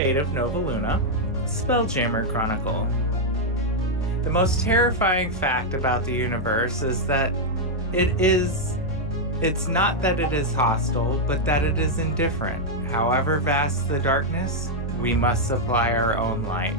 Fate of Nova Luna, Spelljammer Chronicle. The most terrifying fact about the universe is that it's not that it is hostile, but that it is indifferent. However vast the darkness, we must supply our own light.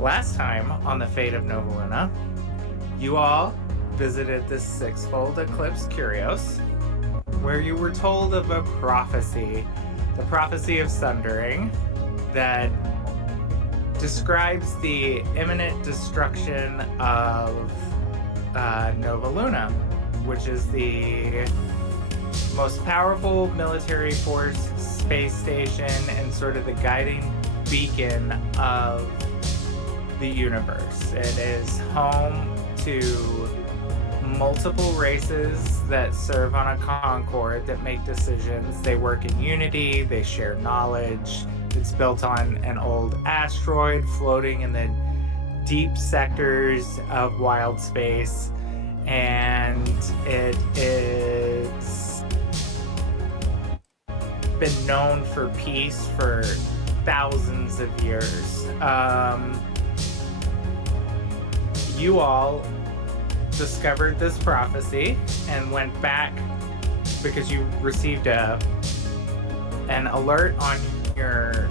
Last time on the Fate of Nova Luna, you all visited the sixfold eclipse Curios, where you were told of a prophecy, the prophecy of Sundering, that describes the imminent destruction of Nova Luna, which is the most powerful military force, space station, and sort of the guiding beacon of the universe. It is home to multiple races that serve on a concord that make decisions. They work in unity, they share knowledge. It's built on an old asteroid floating in the deep sectors of wild space, and it is been known for peace for thousands of years. You all discovered this prophecy and went back because you received an alert on your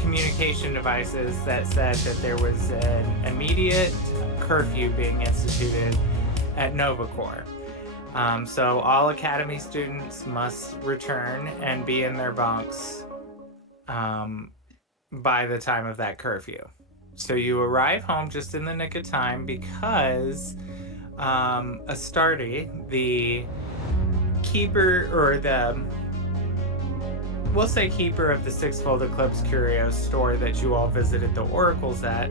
communication devices that said that there was an immediate curfew being instituted at Novacore. So all Academy students must return and be in their bunks by the time of that curfew. So you arrive home just in the nick of time because Astarte, the keeper, or we'll say keeper of the Sixfold Eclipse Curios store that you all visited the oracles at,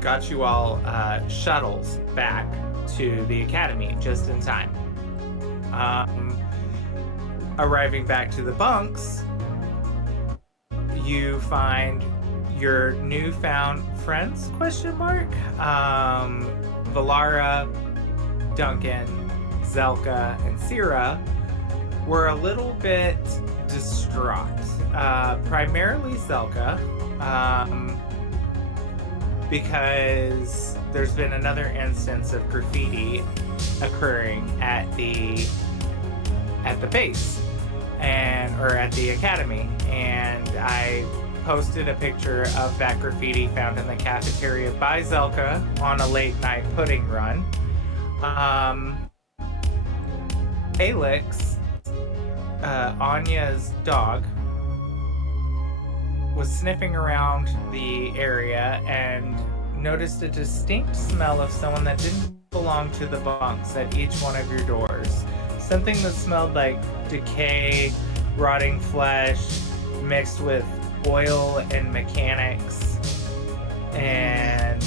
got you all shuttles back to the academy just in time. Arriving back to the bunks, you find your newfound friends, Valara, Duncan, Zelka, and Syrah were a little bit distraught. Primarily Zelka, because there's been another instance of graffiti occurring at the base or at the academy, and I posted a picture of that graffiti found in the cafeteria by Zelka on a late night pudding run. Alex, Anya's dog, was sniffing around the area and noticed a distinct smell of someone that didn't belong to the bunks at each one of your doors. Something that smelled like decay, rotting flesh, mixed with oil and mechanics, and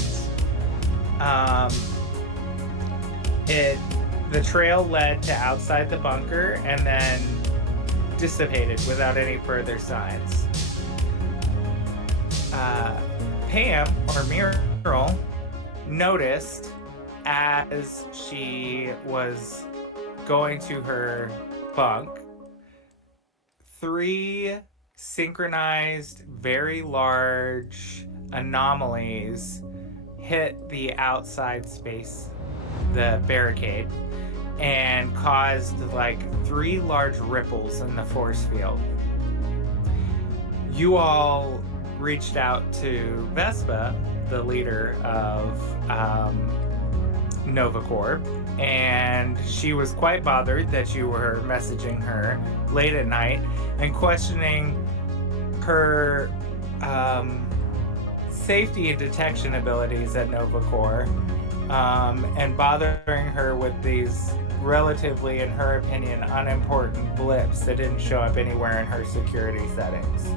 the trail led to outside the bunker and then dissipated without any further signs. Pam, or Muriel, noticed as she was going to her bunk 3 synchronized, very large anomalies hit the outside space, the barricade, and caused like 3 large ripples in the force field. You all reached out to Vespa, the leader of Novacorp, and she was quite bothered that you were messaging her late at night and questioning her safety and detection abilities at Novacorp, and bothering her with these relatively, in her opinion, unimportant blips that didn't show up anywhere in her security settings.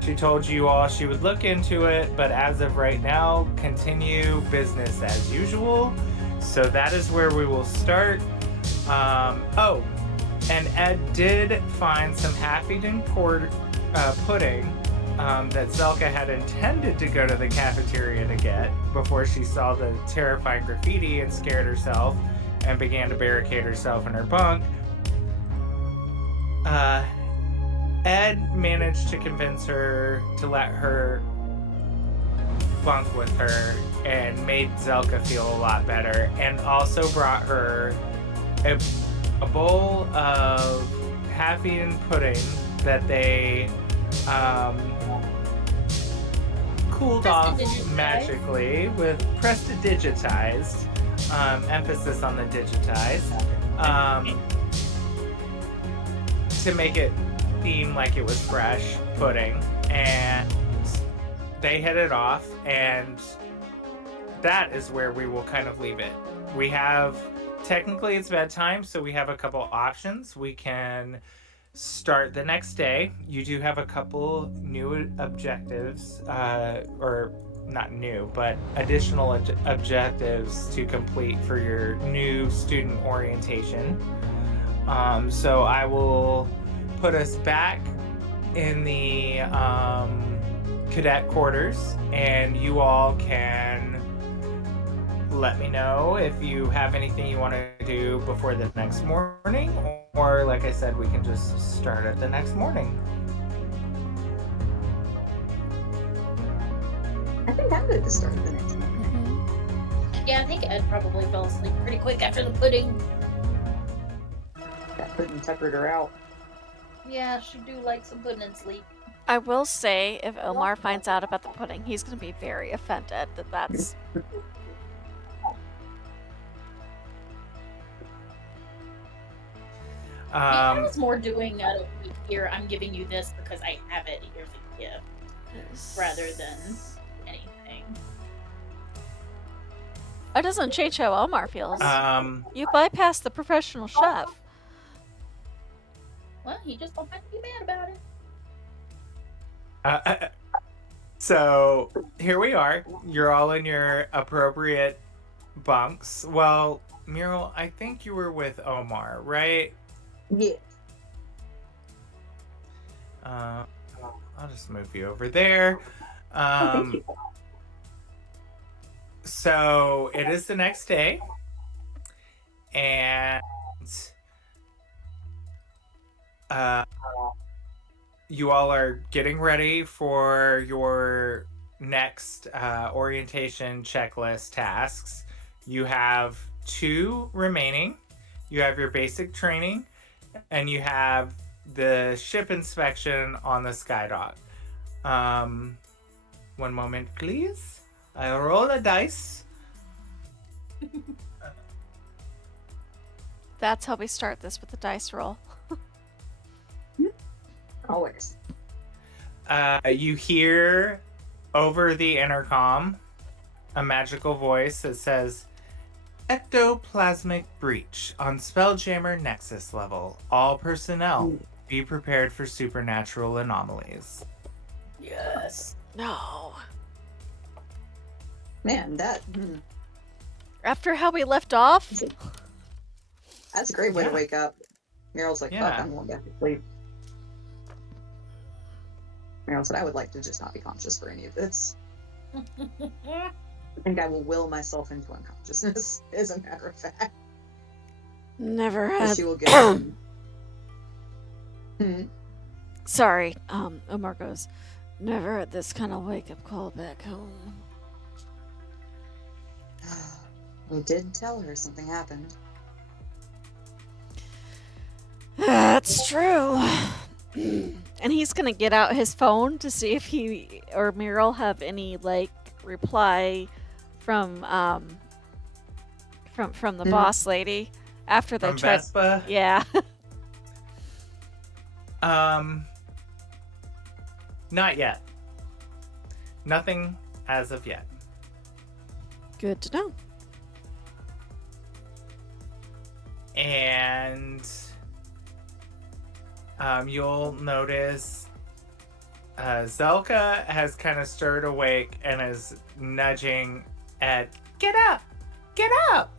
She told you all she would look into it, but as of right now, continue business as usual. So that is where we will start. Oh, and Ed did find some half-eaten pudding that Zelka had intended to go to the cafeteria to get before she saw the terrifying graffiti and scared herself and began to barricade herself in her bunk. Ed managed to convince her to let her bunk with her and made Zelka feel a lot better, and also brought her a bowl of half-eaten pudding that they cooled off magically with prestidigitized, emphasis on the digitized, to make it seem like it was fresh pudding. And they hit it off, and that is where we will kind of leave it. We have, technically it's bedtime, so we have a couple options. We can start the next day. You do have a couple new objectives, or not new, but additional objectives to complete for your new student orientation. So I will put us back in the cadet quarters, and you all can let me know if you have anything you want to do before the next morning, or like I said, we can just start at the next morning. I think I'm good to start the next morning. Mm-hmm. Yeah, I think Ed probably fell asleep pretty quick after the pudding. That pudding tuckered her out. Yeah, she do like some pudding and sleep. I will say, if Omar finds out about the pudding, he's going to be very offended that that's... I was more doing out of here, I'm giving you this because I have it, here's a gift, rather than anything. It doesn't change how Omar feels. You bypassed the professional chef. Well, he just don't have to be mad about it. So here we are. You're all in your appropriate bunks. Well, Muriel, I think you were with Omar, right? Yeah. I'll just move you over there. Thank you. So it is the next day, and you all are getting ready for your next orientation checklist tasks. You have 2 remaining. You have your basic training, and you have the ship inspection on the Skydock. One moment, please. I roll a dice. That's how we start this, with the dice roll. Always. You hear over the intercom a magical voice that says, "Ectoplasmic breach on Spelljammer Nexus level. All personnel, be prepared for supernatural anomalies." Yes. No. Man, that... After how we left off? That's a great way to wake up. Muriel's like, fuck, I'm going back to sleep. Muriel said, I would like to just not be conscious for any of this. I think I will will myself into unconsciousness, as a matter of fact. Never had... She will get... Sorry, Omar goes, never had this kind of wake-up call back home. We did tell her something happened. That's true. And he's gonna get out his phone to see if he or Meryl have any like reply from the boss lady after they From tried. Vespa? Yeah. Not yet. Nothing as of yet. Good to know. And you'll notice Zelka has kind of stirred awake and is nudging Ed. Get up! Get up!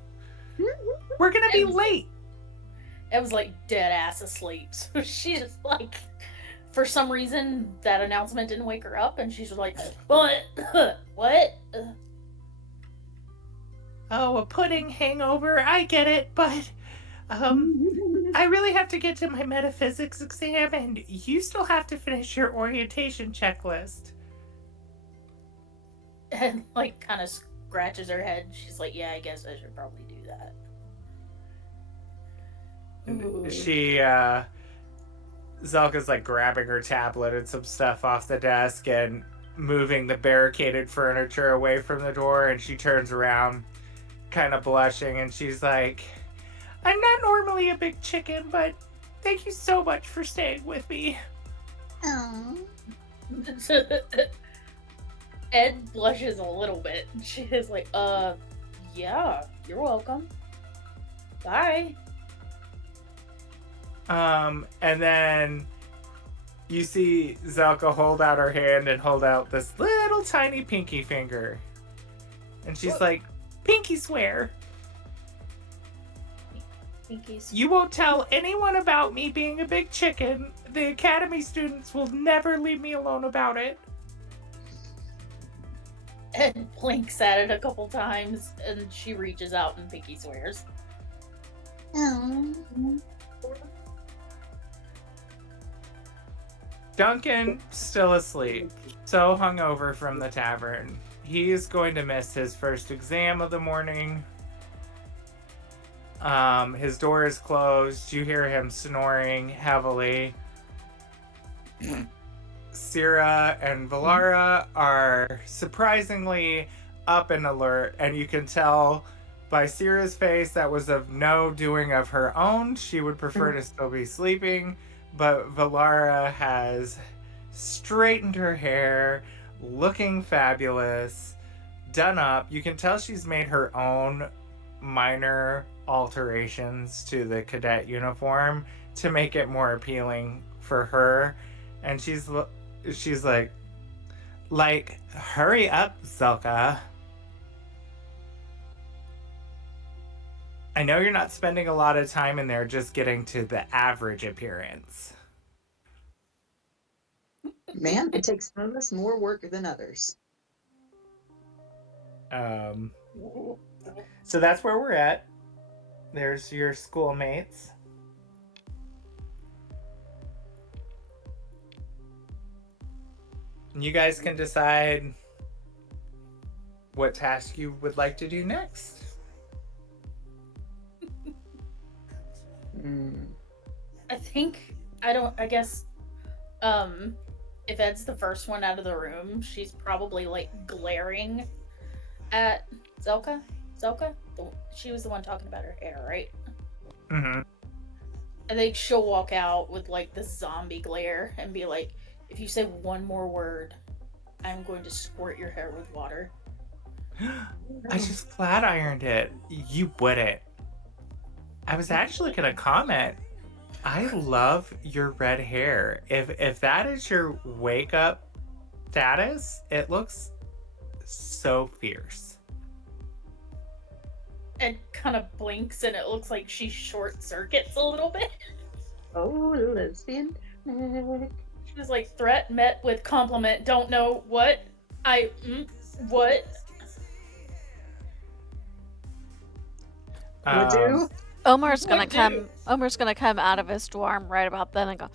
We're gonna be late! It was like dead ass asleep. So she just like, for some reason, that announcement didn't wake her up, and she's like, "What? What?" Oh, a pudding hangover. I get it, but I really have to get to my metaphysics exam, and you still have to finish your orientation checklist. And like, kind of scratches her head. She's like, "Yeah, I guess I should probably do that." Ooh. Zelka's like grabbing her tablet and some stuff off the desk and moving the barricaded furniture away from the door, and she turns around kind of blushing and she's like, I'm not normally a big chicken, but thank you so much for staying with me. Oh. Ed blushes a little bit. She is like, yeah, you're welcome. Bye. And then you see Zelka hold out her hand and hold out this little tiny pinky finger. And she's like, pinky swear. Pinkies. You won't tell anyone about me being a big chicken. The academy students will never leave me alone about it. Ed blinks at it a couple times, and she reaches out and pinky swears. Oh. Duncan, still asleep, so hungover from the tavern. He is going to miss his first exam of the morning. His door is closed. You hear him snoring heavily. Syrah and Valara are surprisingly up and alert, and you can tell by Syrah's face that was of no doing of her own. She would prefer to still be sleeping, but Valara has straightened her hair, looking fabulous, done up. You can tell she's made her own minor alterations to the cadet uniform to make it more appealing for her. And she's like, hurry up, Zelka. I know you're not spending a lot of time in there just getting to the average appearance. Man, it takes some of us more work than others. So that's where we're at. There's your schoolmates. You guys can decide what task you would like to do next. I guess, if Ed's the first one out of the room, she's probably like glaring at Zelka. She was the one talking about her hair, right? Mm-hmm. I think she'll walk out with like this zombie glare and be like, if you say one more word, I'm going to squirt your hair with water. I just flat ironed it. You wouldn't. I was actually gonna comment. I love your red hair. If that is your wake up status, it looks so fierce. Ed kind of blinks and it looks like she short circuits a little bit. Oh, lesbian. She was like, threat met with compliment. Don't know what. What? Would do? Omar's gonna come out of his dorm right about then and go,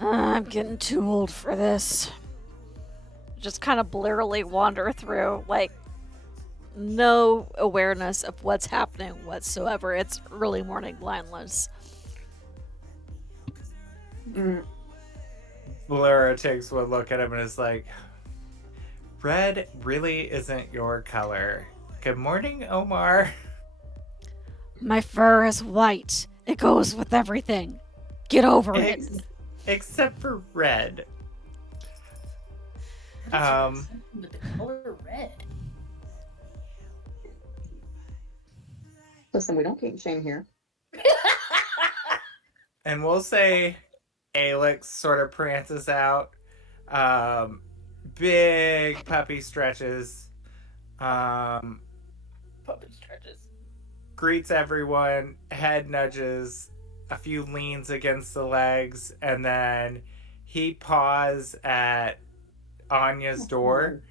I'm getting too old for this. Just kind of blearily wander through, like, no awareness of what's happening whatsoever. It's early morning blindness. Valera takes one look at him and is like, red really isn't your color. Good morning, Omar. My fur is white. It goes with everything. Get over it. Except for red. With the color red. Listen, we don't kink shame here. And we'll say Alex sort of prances out. Big puppy stretches. Puppet stretches. Greets everyone, head nudges, a few leans against the legs, and then he paws at Anya's door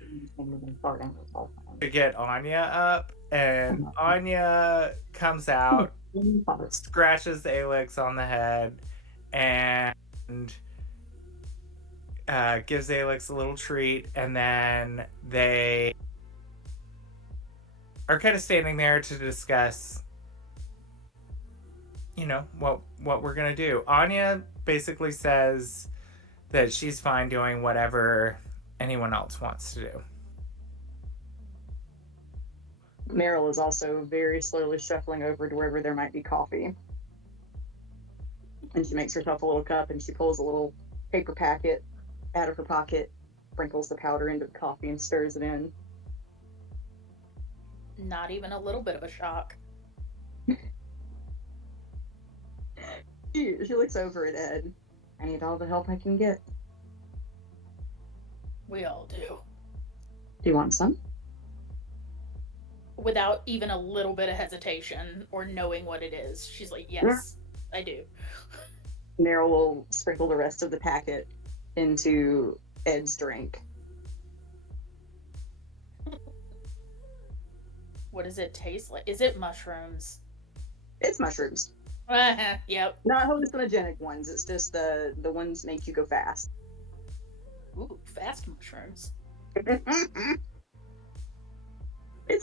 to get Anya up, and Anya comes out, scratches Alex on the head, and gives Alex a little treat, and then they are kind of standing there to discuss, what we're gonna do. Anya basically says that she's fine doing whatever anyone else wants to do. Meryl is also very slowly shuffling over to wherever there might be coffee. And she makes herself a little cup and she pulls a little paper packet out of her pocket, sprinkles the powder into the coffee and stirs it in. Not even a little bit of a shock. She looks over at Ed. I need all the help I can get. We all do. Do you want some? Without even a little bit of hesitation or knowing what it is, she's like, yes, I do. Meryl will sprinkle the rest of the packet into Ed's drink. What does it taste like? Is it mushrooms? It's mushrooms. Yep. Not hallucinogenic ones. It's just the ones that make you go fast. Ooh, fast mushrooms. It's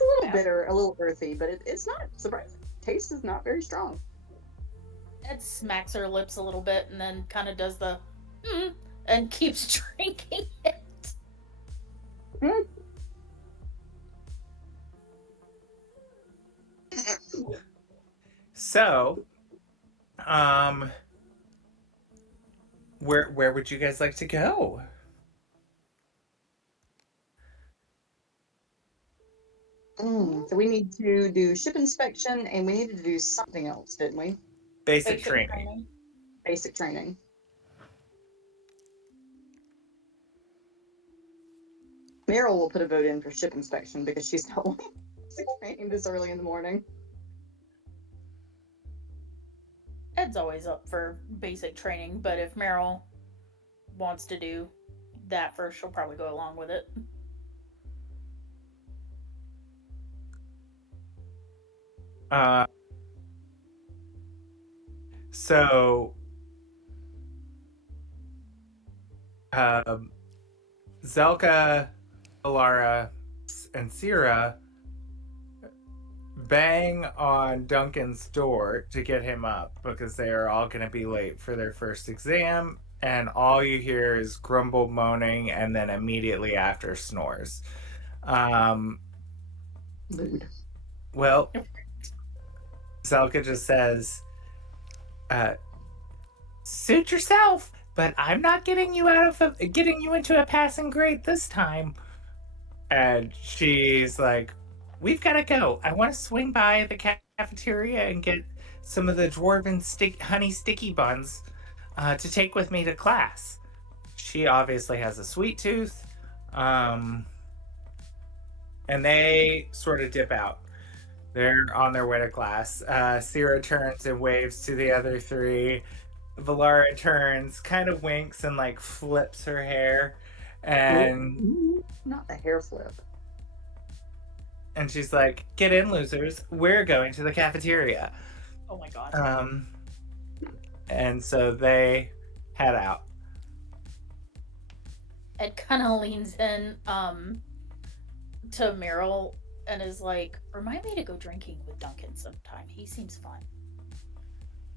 a little bitter, a little earthy, but it's not surprising. Taste is not very strong. Ed smacks her lips a little bit and then kind of does the and keeps drinking it. So, where would you guys like to go? So we need to do ship inspection, and we needed to do something else, didn't we? Basic training. Basic training. Meryl will put a vote in for ship inspection because she's not wanting basic training this early in the morning. Ed's always up for basic training, but if Meryl wants to do that first, she'll probably go along with it. So, Zelka, Alara, and Sierra bang on Duncan's door to get him up because they are all going to be late for their first exam, and all you hear is grumble, moaning, and then immediately after snores. Mood. Well, Zelka just says, suit yourself, but I'm not getting you into a passing grade this time. And she's like, we've got to go. I want to swing by the cafeteria and get some of the dwarven honey sticky buns to take with me to class. She obviously has a sweet tooth. And they sort of dip out. They're on their way to class. Sierra turns and waves to the other three. Valara turns, kind of winks, and like flips her hair. And not the hair flip. And she's like, get in, losers. We're going to the cafeteria. Oh my god. And so they head out. Ed kind of leans in to Meryl and is like, remind me to go drinking with Duncan sometime. He seems fun.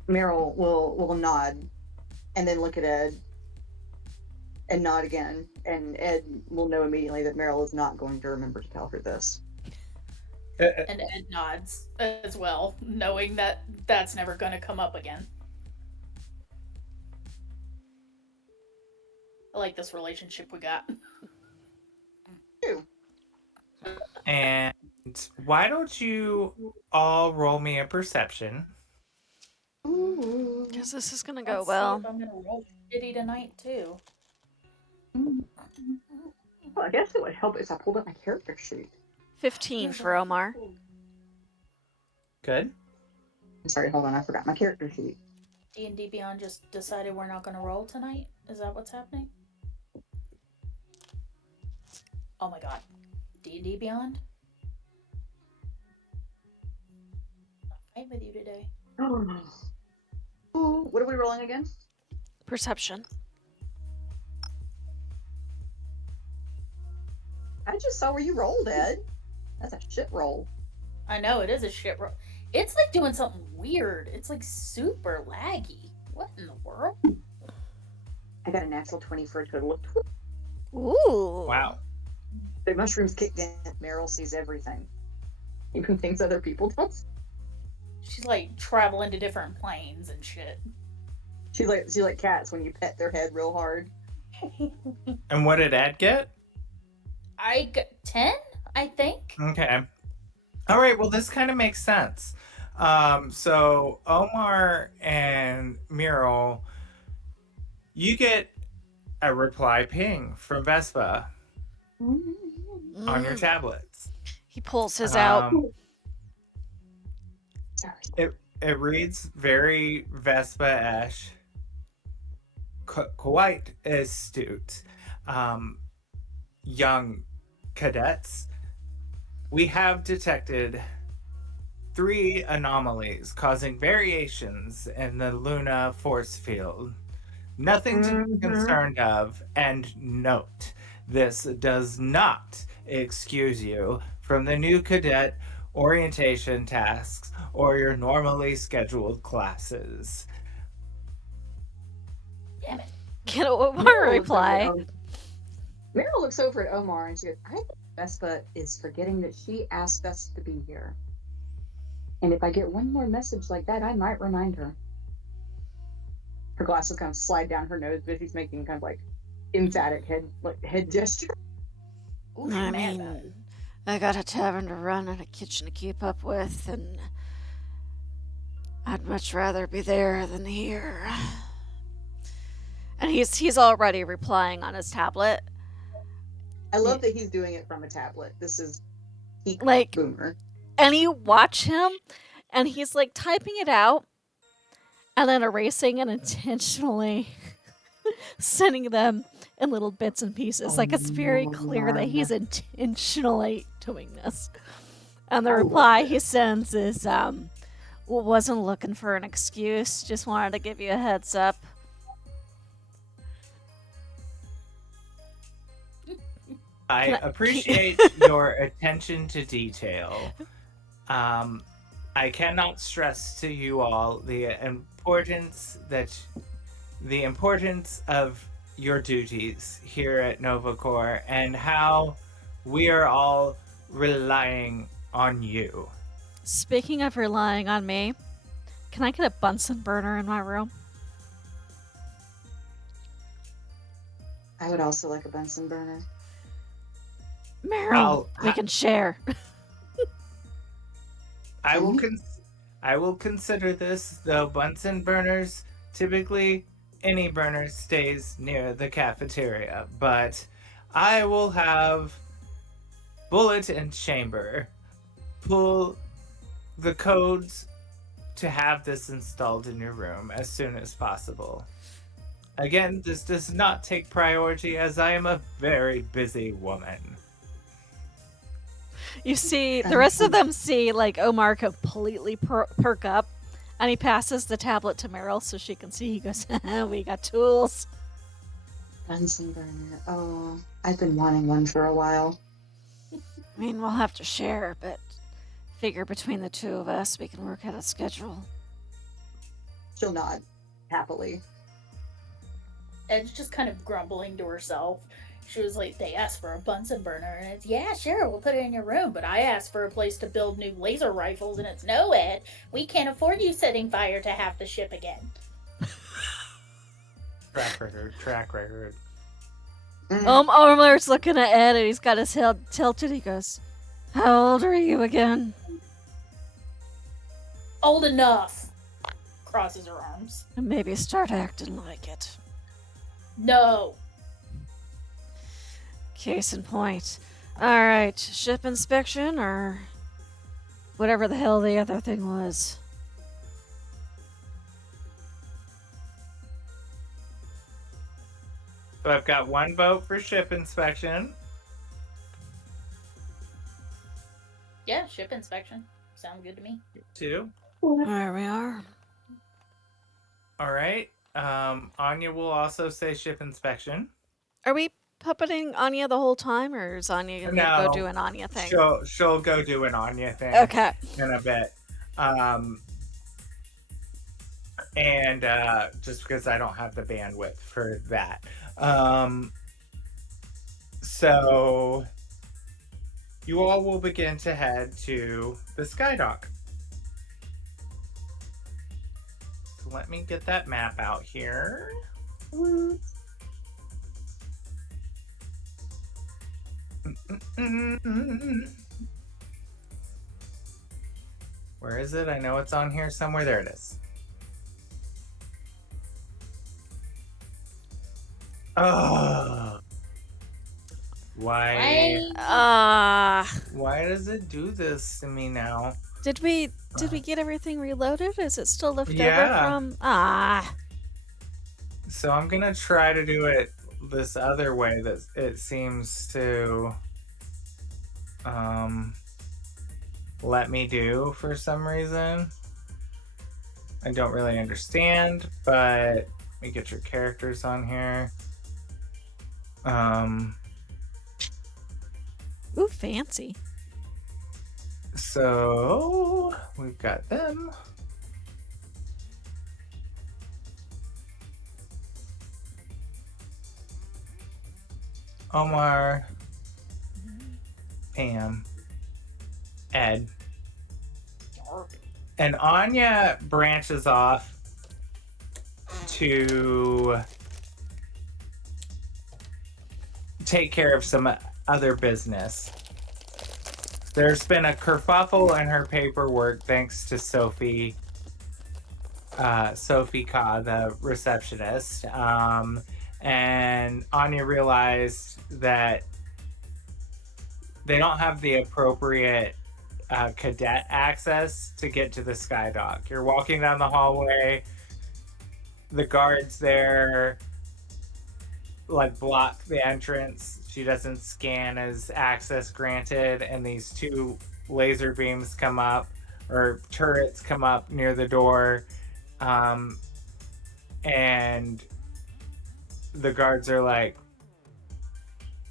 Meryl will nod and then look at Ed. and nod again. And Ed will know immediately that Meryl is not going to remember to tell her this. And Ed nods as well, knowing that that's never going to come up again. I like this relationship we got. Ew. And why don't you all roll me a perception? Ooh. Because this is gonna go Let's well. see if I'm going to roll shitty tonight, too. Well, I guess it would help if I pulled up my character sheet. 15 for Omar. Good. I'm sorry, hold on, I forgot my character sheet. D&D Beyond just decided we're not going to roll tonight? Is that what's happening? Oh my god. D&D Beyond? Not fighting with you today. Ooh, what are we rolling again? Perception. I just saw where you rolled, Ed. That's a shit roll. I know, it is a shit roll. It's like doing something weird. It's like super laggy. What in the world? I got a natural 20 for a total of 12. Ooh. Wow. The mushrooms kicked in. Meryl sees everything. Even things other people don't. She's like traveling to different planes and shit. She's like cats when you pet their head real hard. And what did Ed get? I got 10, I think. Okay. All right. Well, this kind of makes sense. So Omar and Muriel, you get a reply ping from Vespa on your tablets. He pulls his out. Sorry. It reads very Vespa-esh, quite astute. Young cadets, we have detected 3 anomalies causing variations in the Luna force field. Nothing to be concerned of, and note, this does not excuse you from the new cadet orientation tasks or your normally scheduled classes. Damn it. Get a Omar reply. Meryl looks over at Omar and she goes, I think Vespa is forgetting that she asked us to be here. And if I get one more message like that, I might remind her. Her glasses kind of slide down her nose, but she's making kind of like emphatic head gesture. Ooh, I man. mean, I got a tavern to run and a kitchen to keep up with, and I'd much rather be there than here. And he's already replying on his tablet. I love that he's doing it from a tablet. This is peak Like- boomer. And you watch him, and he's like typing it out, and then erasing and intentionally sending them in little bits and pieces. Like it's very clear that he's intentionally doing this. And the reply he sends is, wasn't looking for an excuse, just wanted to give you a heads up. I appreciate your attention to detail. I cannot stress to you all the importance of your duties here at Novacore and how we are all relying on you. Speaking of relying on me, can I get a Bunsen burner in my room? I would also like a Bunsen burner. Meryl, we can share. I will consider this, though Bunsen burners, typically any burner stays near the cafeteria, but I will have Bullet and Chamber pull the codes to have this installed in your room as soon as possible. Again, this does not take priority as I am a very busy woman. You see, the rest of them see, like, Omar completely perk up, and he passes the tablet to Meryl so she can see. He goes, we got tools. Bunsen burner. Oh, I've been wanting one for a while. I mean, we'll have to share, but figure between the two of us, we can work out a schedule. She'll nod happily. Ed's just kind of grumbling to herself. She was like, they asked for a Bunsen burner, and it's, yeah, sure, we'll put it in your room, but I asked for a place to build new laser rifles, and it's, no, Ed, we can't afford you setting fire to half the ship again. Track record. Ormler's looking at Ed, and he's got his head tilted. He goes, "How old are you again?" Old enough. Crosses her arms. Maybe start acting like it. No. Case in point. Alright, ship inspection or whatever the hell the other thing was. So I've got 1 vote for ship inspection. Yeah, ship inspection. Sounds good to me. 2. There we are. All right. Anya will also say ship inspection. Are we puppeting Anya the whole time, or is Anya gonna No. go do an Anya thing? She'll go do an Anya thing. Okay. In a bit. And just because I don't have the bandwidth for that. So you all will begin to head to the Skydock. So let me get that map out here. Where is it? I know it's on here somewhere. There it is. Oh. Why does it do this to me now? Did we get everything reloaded? Is it still left over Yeah. from So I'm gonna try to do it this other way that it seems to let me do for some reason. I don't really understand, but let me get your characters on here. Ooh, fancy. So we've got them. Omar, Pam, Ed, and Anya branches off to take care of some other business. There's been a kerfuffle in her paperwork thanks to Sophie Ka, the receptionist. And Anya realized that they don't have the appropriate cadet access to get to the Skydock. You're walking down the hallway, the guards there like block the entrance. She doesn't scan as access granted, and these 2 laser beams come up, or turrets come up near the door, and the guards are like,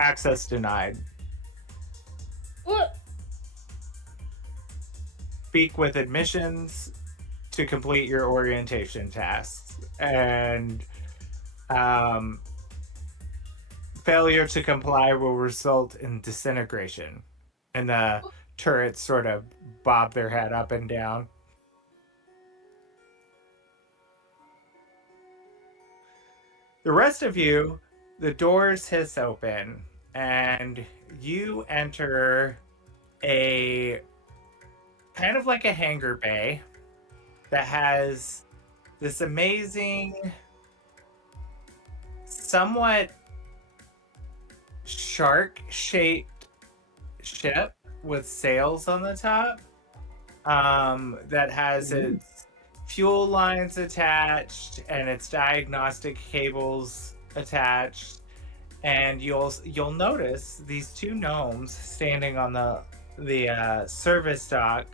access denied. What? Speak with admissions to complete your orientation tasks. And failure to comply will result in disintegration. And the turrets sort of bob their head up and down. The rest of you, the doors hiss open, and you enter a kind of like a hangar bay that has this amazing, somewhat shark-shaped ship with sails on the top that has its fuel lines attached and its diagnostic cables attached, and you'll notice these 2 gnomes standing on the service dock,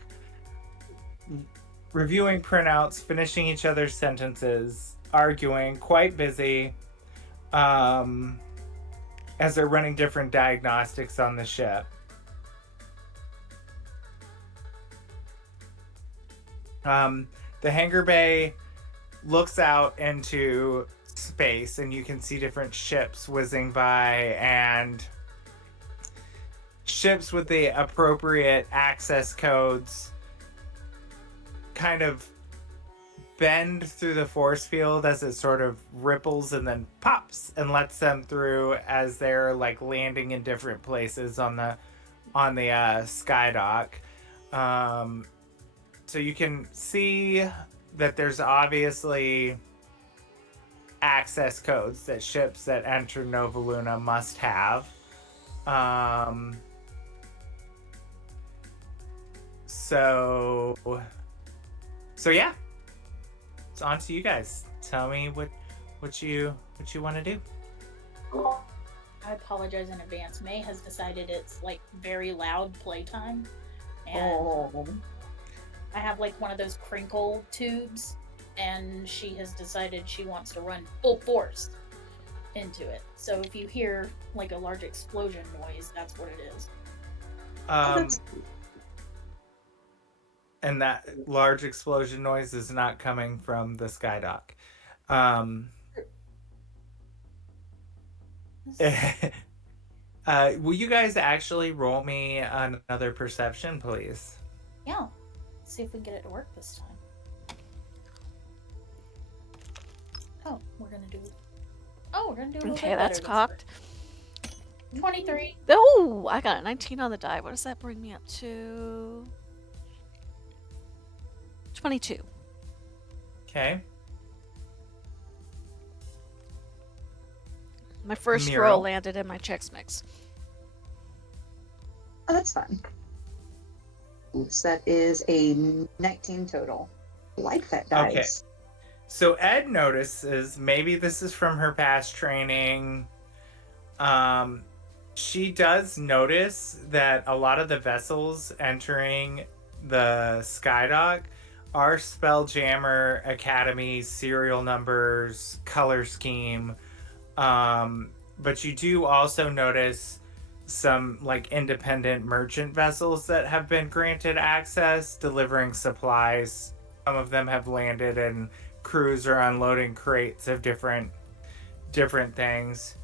reviewing printouts, finishing each other's sentences, arguing, quite busy, as they're running different diagnostics on the ship. The hangar bay looks out into space, and you can see different ships whizzing by, and ships with the appropriate access codes kind of bend through the force field as it sort of ripples and then pops and lets them through as they're like landing in different places on the skydock. So you can see that there's obviously access codes that ships that enter Nova Luna must have. So yeah, it's on to you guys. Tell me what you want to do. I apologize in advance. May has decided it's like very loud playtime, and I have like one of those crinkle tubes, and she has decided she wants to run full force into it. So if you hear like a large explosion noise, that's what it is. And that large explosion noise is not coming from the skydock. Will you guys actually roll me another perception, please? Yeah. Let's see if we can get it to work this time. Oh, we're gonna do a little Okay, bit that's better cocked. this time. 23. Oh, I got a 19 on the die. What does that bring me up to? 22. Okay. My first Miro. roll landed in my Chex Mix. Oh, that's fun. So that is a 19 total. I like that dice. Okay. So Ed notices, maybe this is from her past training. She does notice that a lot of the vessels entering the skydock are Spelljammer Academy serial numbers, color scheme. But you do also notice some like independent merchant vessels that have been granted access, delivering supplies. Some of them have landed, and crews are unloading crates of different things.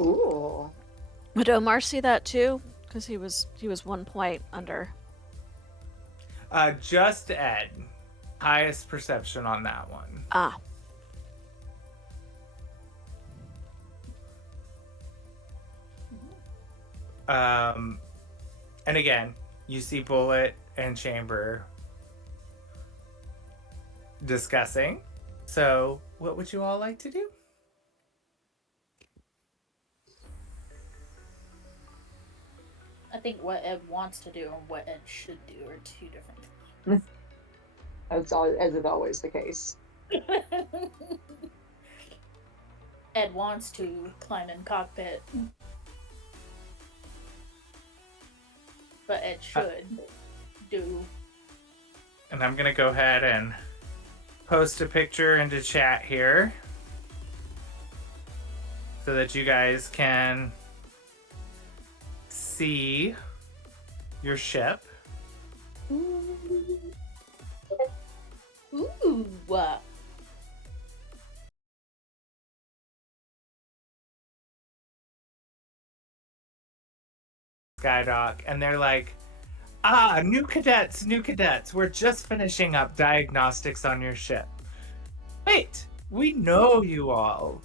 Ooh. Would Omar see that too? Because he was 1 point under. Just Ed. Highest perception on that one. Ah. And again, you see Bullet and Chamber discussing. So, what would you all like to do? I think what Ed wants to do and what Ed should do are two different things. As is always the case. Ed wants to climb in cockpit, but Ed should do. And I'm gonna go ahead and post a picture into chat here so that you guys can see your ship. Ooh. Skydock, and they're like, new cadets, we're just finishing up diagnostics on your ship. Wait, we know you all.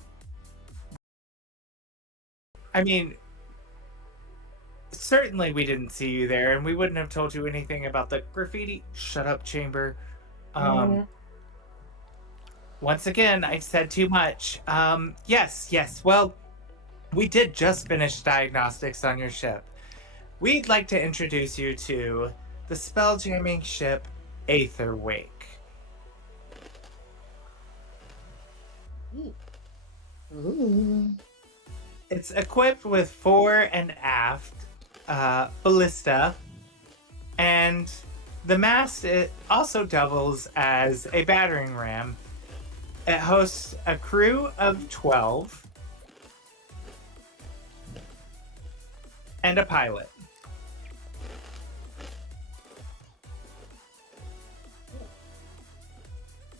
I mean, certainly we didn't see you there, and we wouldn't have told you anything about the graffiti. Shut up, Chamber. Once again, I said too much. Yes, well, we did just finish diagnostics on your ship. We'd like to introduce you to the spelljamming ship Aetherwake. Ooh. It's equipped with fore and aft ballista, and the mast it also doubles as a battering ram. It hosts a crew of 12 and a pilot.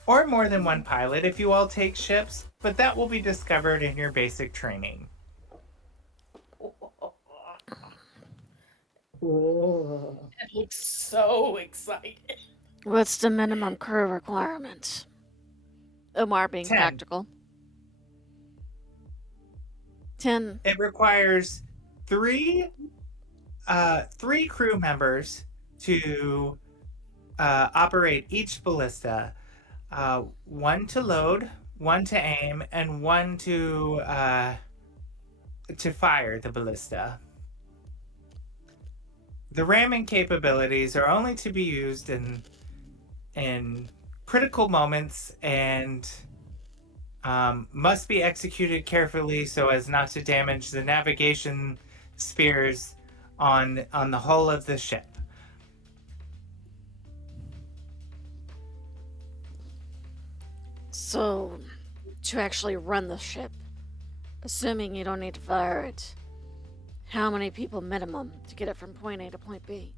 or more than one pilot if you all take ships, but that will be discovered in your basic training. Whoa. It looks so excited. What's the minimum crew requirement? Omar being 10. practical. 10. It requires three crew members to operate each ballista. One to load, one to aim, and one to fire the ballista. The ramming capabilities are only to be used in critical moments and must be executed carefully so as not to damage the navigation spheres on the hull of the ship. So, to actually run the ship, assuming you don't need to fire it, how many people minimum to get it from point A to point B?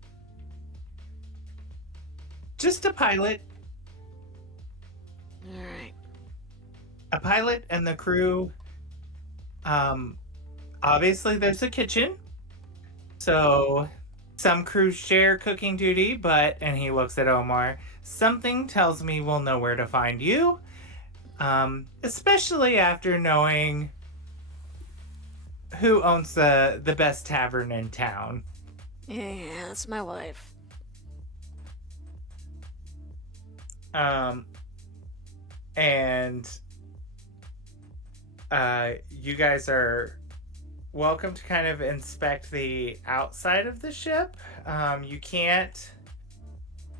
Just a pilot. Alright. A pilot and the crew. Obviously there's a kitchen, so some crews share cooking duty, and he looks at Omar, something tells me we'll know where to find you, especially after knowing who owns the best tavern in town. Yeah, that's my wife. And you guys are welcome to kind of inspect the outside of the ship. You can't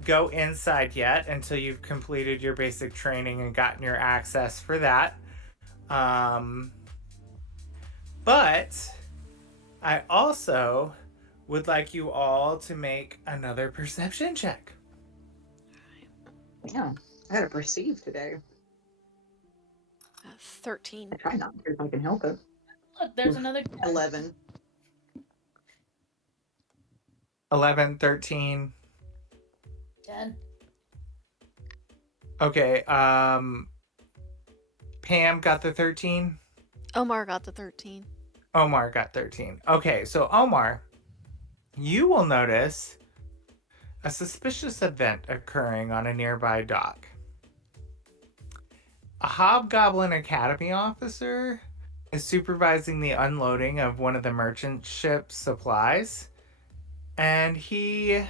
go inside yet until you've completed your basic training and gotten your access for that. But I also would like you all to make another perception check. Yeah, I gotta perceive today. 13. I try not to if I can help it. Look, there's another 11. 11, 13. 10. Okay, Pam got the 13. Omar got the 13. Omar got 13. Okay, so Omar, you will notice a suspicious event occurring on a nearby dock. A Hobgoblin Academy officer is supervising the unloading of one of the merchant ship's supplies, and he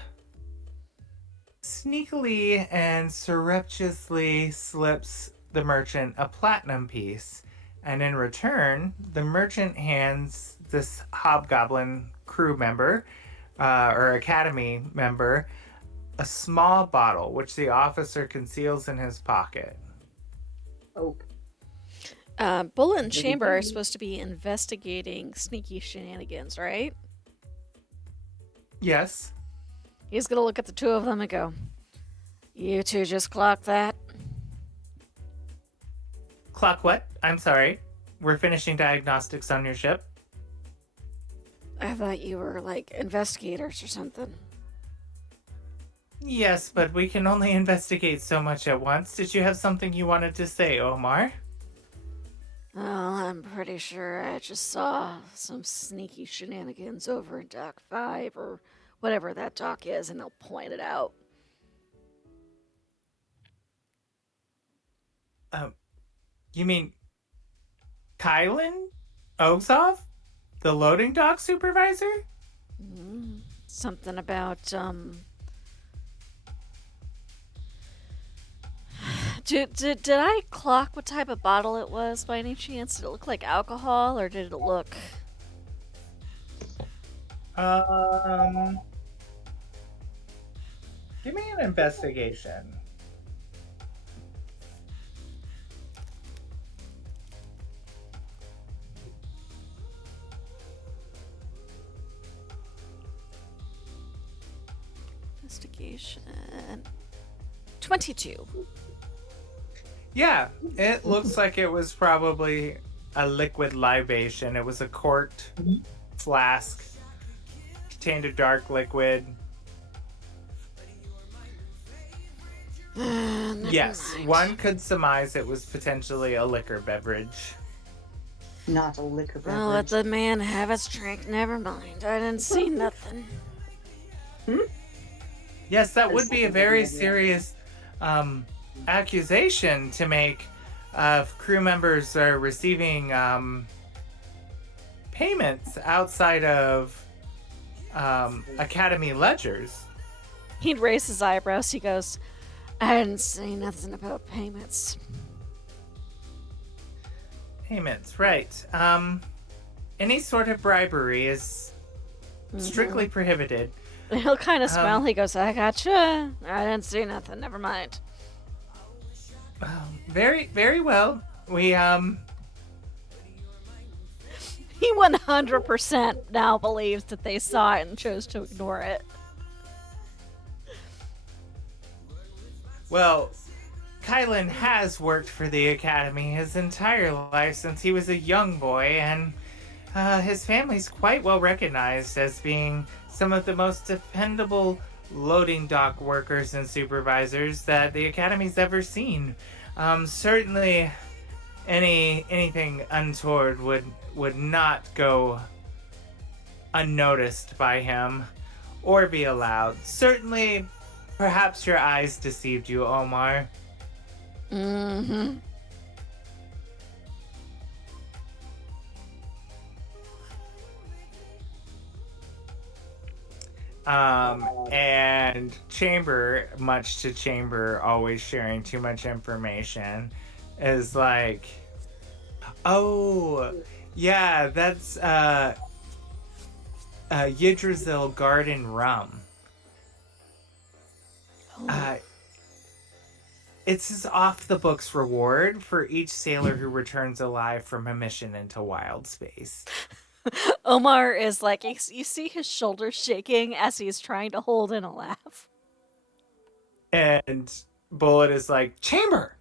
sneakily and surreptitiously slips the merchant a platinum piece, and in return, the merchant hands this Hobgoblin crew member, or Academy member, a small bottle, which the officer conceals in his pocket. Oh. Bullet and Chamber are supposed to be investigating sneaky shenanigans, right? Yes. He's gonna look at the two of them and go, "You two just clocked that?" Clock what? I'm sorry. We're finishing diagnostics on your ship. I thought you were, like, investigators or something. Yes, but we can only investigate so much at once. Did you have something you wanted to say, Omar? Oh, I'm pretty sure I just saw some sneaky shenanigans over in Dock 5 or whatever that dock is, and they'll point it out. You mean Kylan Ogzov? The loading dock supervisor? Something about, Did I clock what type of bottle it was by any chance? Did it look like alcohol, or did it look... Give me an investigation. Investigation... 22. Yeah, it looks like it was probably a liquid libation. It was a corked flask, contained a dark liquid. never Yes, mind. one could surmise it was potentially a liquor beverage. Not a liquor beverage. I'll let the man have his drink. Never mind. I didn't see nothing. Yes, that would That's be a not very a good idea. serious accusation to make if crew members are receiving payments outside of Academy ledgers. He'd raise his eyebrows. He goes, I didn't say nothing about payments. Payments, right. Any sort of bribery is strictly prohibited. He'll kind of smile. He goes, I gotcha. I didn't see nothing. Never mind. Very, very well. We, He 100% now believes that they saw it and chose to ignore it. well, Kylan has worked for the Academy his entire life since he was a young boy, and his family's quite well recognized as being some of the most dependable loading dock workers and supervisors that the Academy's ever seen. Certainly, anything untoward would not go unnoticed by him or be allowed. Certainly, perhaps your eyes deceived you, Omar. Mm-hmm. And Chamber, much to Chamber always sharing too much information, is like, oh, yeah, that's Yggdrasil Garden Rum. It's his off-the-books reward for each sailor who returns alive from a mission into wild space. Omar is like, you see his shoulders shaking as he's trying to hold in a laugh. And Bullet is like, Chamber!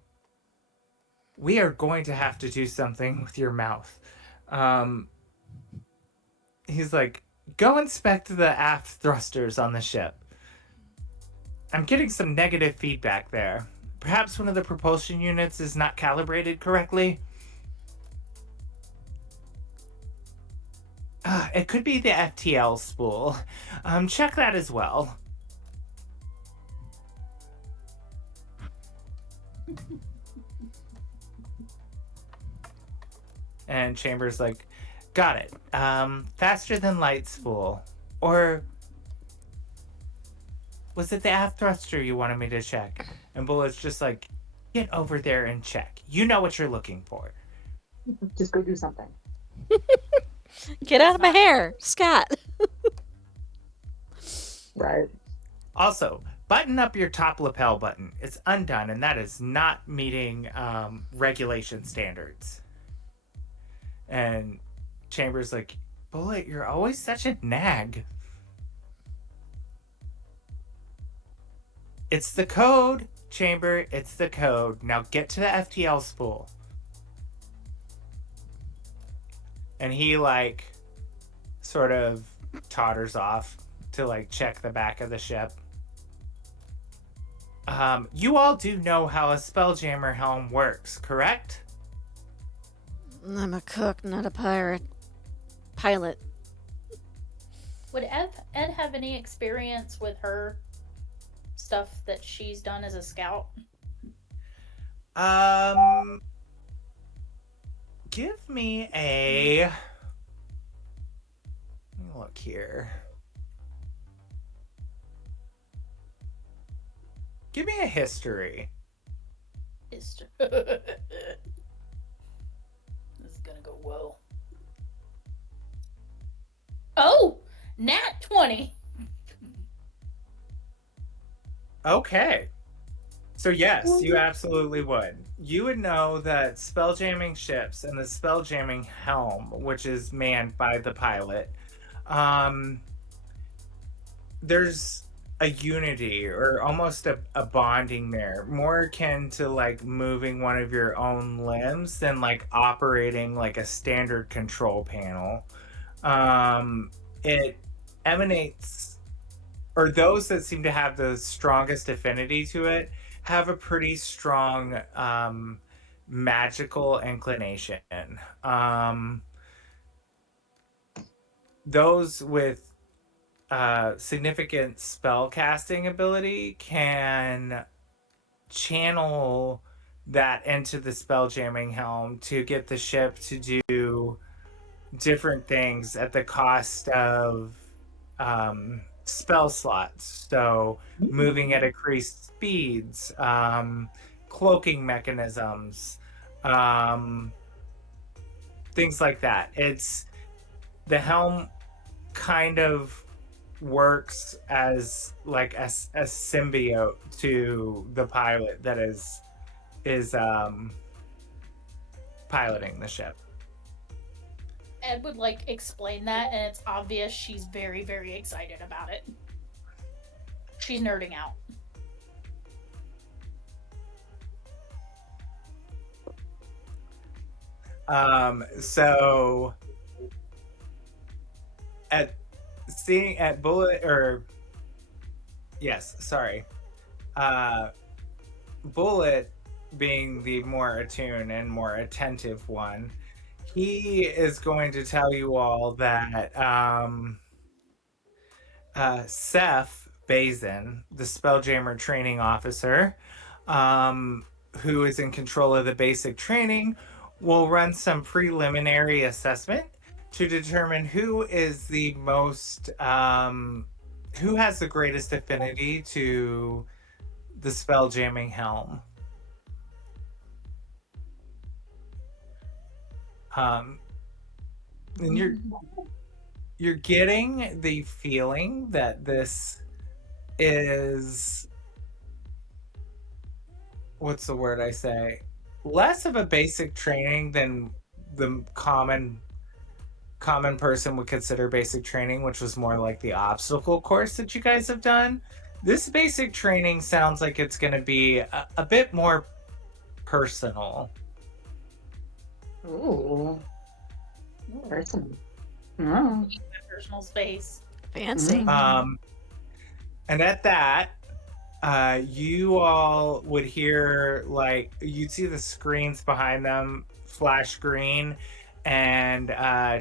We are going to have to do something with your mouth. He's like, go inspect the aft thrusters on the ship. I'm getting some negative feedback there. Perhaps one of the propulsion units is not calibrated correctly. It could be the FTL spool. Check that as well. And Chamber's like, got it. Faster than light spool. Or was it the aft thruster you wanted me to check? And Bullet's just like, get over there and check. You know what you're looking for. Just go do something. Get out of my hair, Scott. Right. Also, button up your top lapel button. It's undone, and that is not meeting regulation standards. And Chamber's like, Bullet, you're always such a nag. It's the code, Chamber. It's the code. Now get to the FTL spool. And he, like, sort of totters off to, like, check the back of the ship. You all do know how a Spelljammer helm works, correct? I'm a cook, not a pirate. Pilot. Would Ed have any experience with her stuff that she's done as a scout? Give me a... Let me look here. Give me a history. This is gonna go well. Oh! Nat 20! Okay. So yes, you absolutely would. You would know that spelljamming ships and the spelljamming helm, which is manned by the pilot, there's a unity or almost a bonding there, more akin to like moving one of your own limbs than like operating like a standard control panel. It emanates, or those that seem to have the strongest affinity to it have a pretty strong magical inclination. Those with significant spell casting ability can channel that into the spell jamming helm to get the ship to do different things at the cost of spell slots. So moving at increased speeds, cloaking mechanisms, things like that. It's the helm kind of works as like a symbiote to the pilot that is piloting the ship. Ed would like explain that, and it's obvious she's very, very excited about it. She's nerding out. So at Bullet, or yes, sorry, Bullet being the more attuned and more attentive one, he is going to tell you all that Seth Bazin, the Spelljammer training officer, who is in control of the basic training, will run some preliminary assessment to determine who is the most, who has the greatest affinity to the spelljamming helm. And you're getting the feeling that this is, what's the word I say? Less of a basic training than the common person would consider basic training, which was more like the obstacle course that you guys have done. This basic training sounds like it's going to be a bit more personal. Ooh. Personal. Oh. Personal space. Fancy. And at that, you all would hear, like, you'd see the screens behind them flash green, and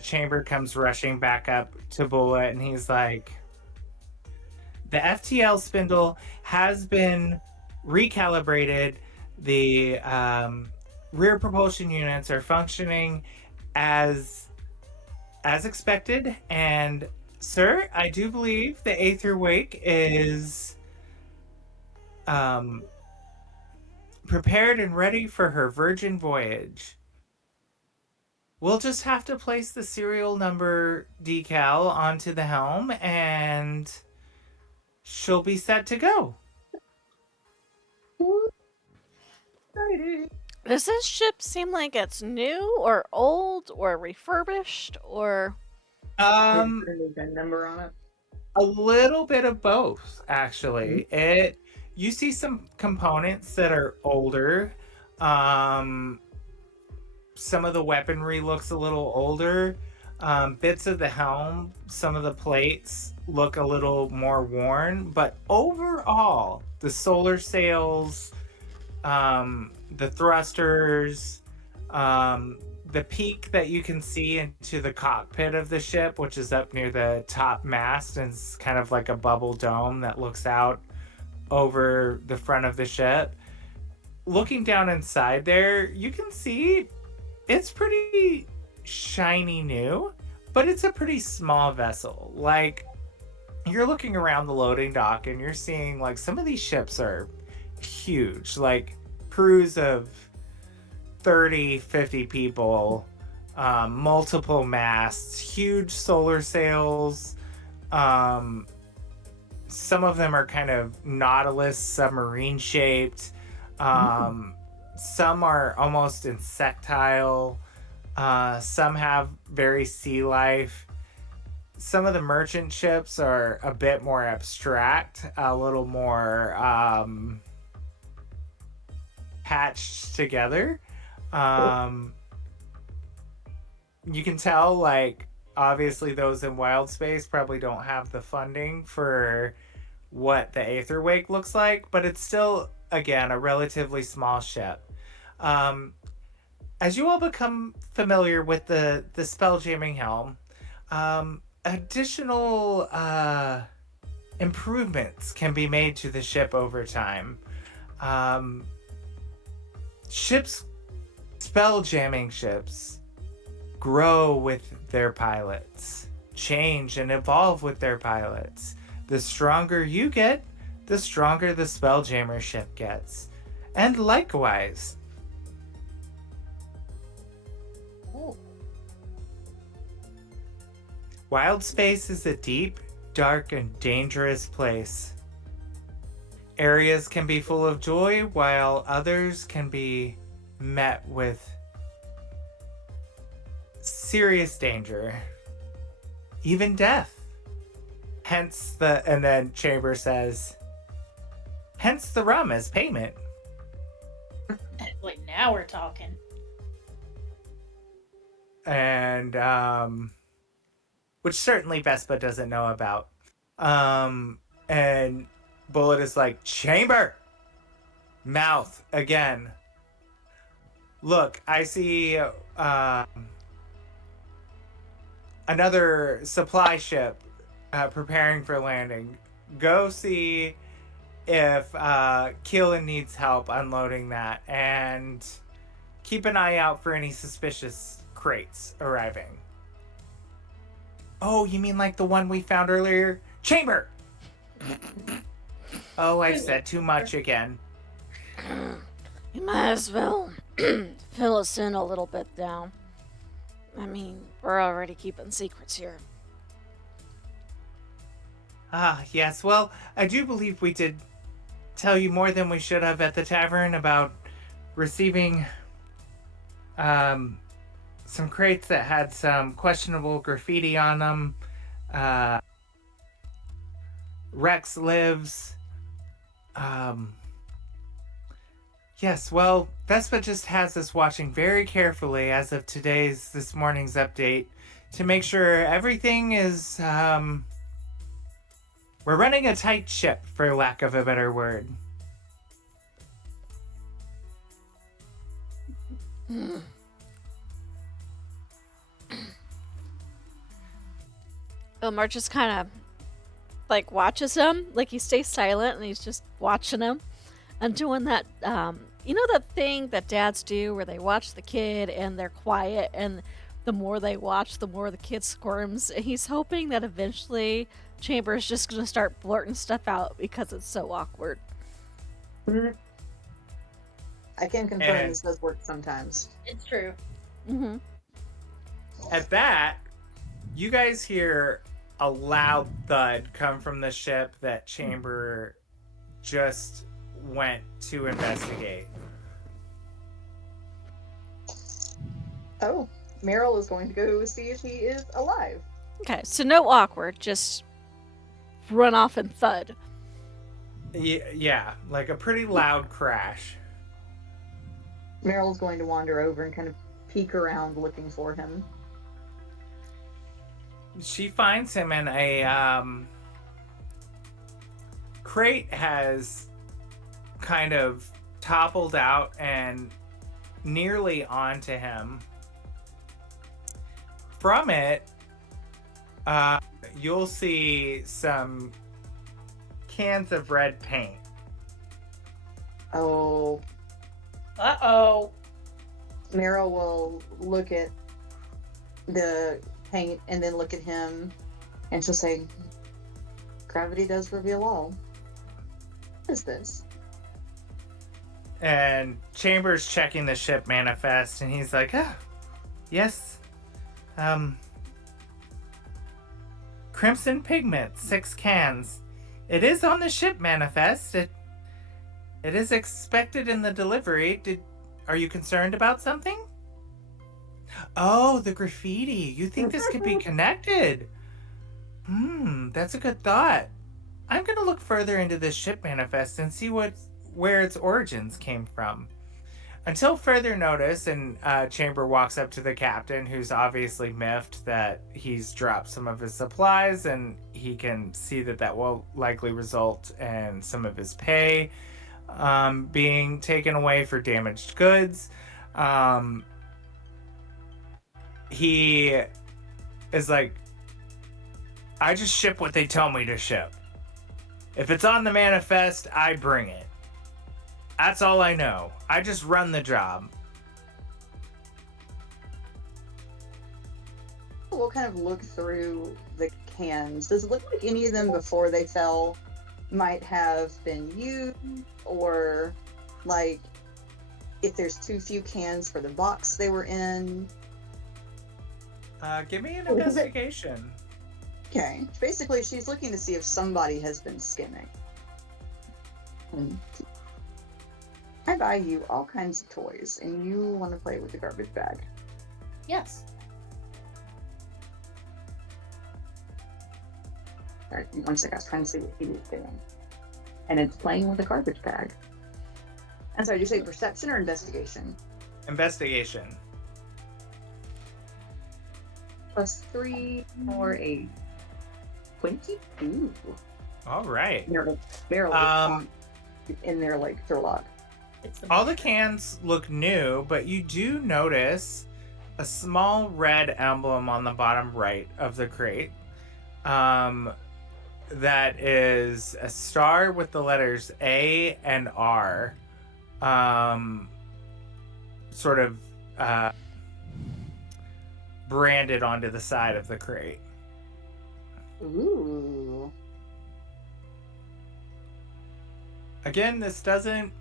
Chamber comes rushing back up to Bullet, and he's like, the FTL spindle has been recalibrated. The rear propulsion units are functioning as expected, and sir, I do believe the Aether Wake is prepared and ready for her virgin voyage. We'll just have to place the serial number decal onto the helm, and she'll be set to go. Does this ship seem like it's new or old or refurbished or? A number on it. A little bit of both, actually. You see some components that are older. Some of the weaponry looks a little older. Bits of the helm, some of the plates look a little more worn, but overall, the solar sails, the thrusters, the peak that you can see into the cockpit of the ship, which is up near the top mast, and it's kind of like a bubble dome that looks out over the front of the ship. Looking down inside there, you can see it's pretty shiny new, but it's a pretty small vessel. Like, you're looking around the loading dock and you're seeing, like, some of these ships are huge, like crews of 30, 50 people, multiple masts, huge solar sails. Some of them are kind of Nautilus submarine shaped. Some are almost insectile. Some have very sea life. Some of the merchant ships are a bit more abstract, a little more patched together. You can tell, like, obviously those in wild space probably don't have the funding for what the Aetherwake looks like, but it's still, again, a relatively small ship. As you all become familiar with the Spelljamming helm, additional improvements can be made to the ship over time. Spelljamming ships grow with their pilots, change and evolve with their pilots. The stronger you get, the stronger the Spelljammer ship gets. And likewise. Oh. Wild space is a deep, dark, and dangerous place. Areas can be full of joy, while others can be met with serious danger, even death. Hence and then Chamber says, hence the rum as payment. Like, now we're talking. And, which certainly Vespa doesn't know about. And Bullet is like, Chamber! Mouth, again. Look, I see, another supply ship preparing for landing. Go see if Keelan needs help unloading that, and keep an eye out for any suspicious crates arriving. Oh, you mean like the one we found earlier? Chamber! Oh, I've said too much again. You might as well fill us in a little bit down. I mean, we're already keeping secrets here. Ah, yes. Well, I do believe we did tell you more than we should have at the tavern about receiving some crates that had some questionable graffiti on them. Rex lives. Yes, well, Vespa just has us watching very carefully as of this morning's update to make sure everything is, we're running a tight ship, for lack of a better word. Omar just kind of, like, watches him. Like, he stays silent and he's just watching him. And doing that, you know that thing that dads do where they watch the kid and they're quiet, and the more they watch, the more the kid squirms. And he's hoping that eventually Chamber is just going to start blurting stuff out because it's so awkward. I can confirm And- this does work sometimes. It's true. Mm-hmm. At that, you guys hear a loud thud come from the ship that Chamber just went to investigate. Oh, Meryl is going to go see if he is alive. Okay, so no awkward, just run off and thud. Yeah, like a pretty loud crash. Meryl's going to wander over and kind of peek around looking for him. She finds him in a crate has kind of toppled out and nearly onto him. From it, you'll see some cans of red paint. Oh, Uh-oh. Meryl will look at the paint and then look at him, and she'll say, "Gravity does reveal all. What is this?" And Chambers checking the ship manifest, and he's like, "Ah, yes. Crimson pigment, 6 cans. It is on the ship manifest. It is expected in the delivery. Are you concerned about something?" Oh, the graffiti. You think this could be connected? That's a good thought. I'm gonna look further into this ship manifest and see where its origins came from. until further notice, and Chamber walks up to the captain, who's obviously miffed that he's dropped some of his supplies, and he can see that will likely result in some of his pay being taken away for damaged goods. He is like, I just ship what they tell me to ship. If it's on the manifest, I bring it. That's all I know. I just run the job. We'll kind of look through the cans. Does it look like any of them before they fell might have been used, or like if there's too few cans for the box they were in? Give me an investigation. Okay. Basically, she's looking to see if somebody has been skimming. I buy you all kinds of toys, and you want to play with the garbage bag. Yes. All right, one second. I was trying to see what he was doing. And it's playing with a garbage bag. I'm sorry, did you say perception or investigation? Investigation. +3 or a 22. All right. Barely in there like Sherlock. All the cans look new, but you do notice a small red emblem on the bottom right of the crate. That is a star with the letters A and R. Sort of branded onto the side of the crate. Ooh. Again, this doesn't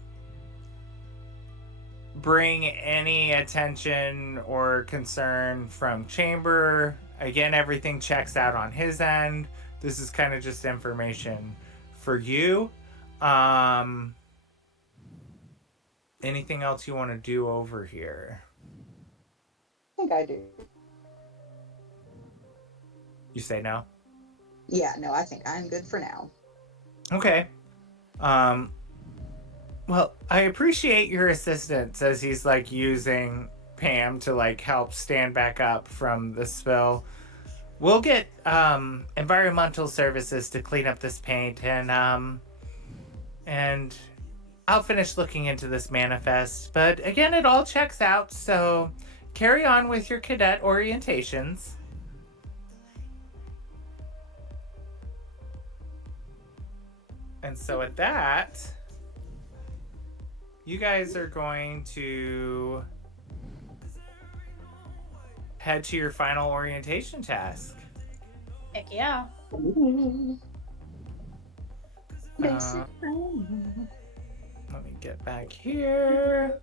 bring any attention or concern from Chamber. Again, everything checks out on his end. This is kind of just information for you. Anything else you want to do over here? I think I do. You say no? Yeah, no, I think I'm good for now. Okay. Well, I appreciate your assistance as he's like using Pam to like help stand back up from the spill. We'll get environmental services to clean up this paint, and I'll finish looking into this manifest. But again, it all checks out, so carry on with your cadet orientations. And so at that, you guys are going to head to your final orientation task. Heck yeah. Let me get back here.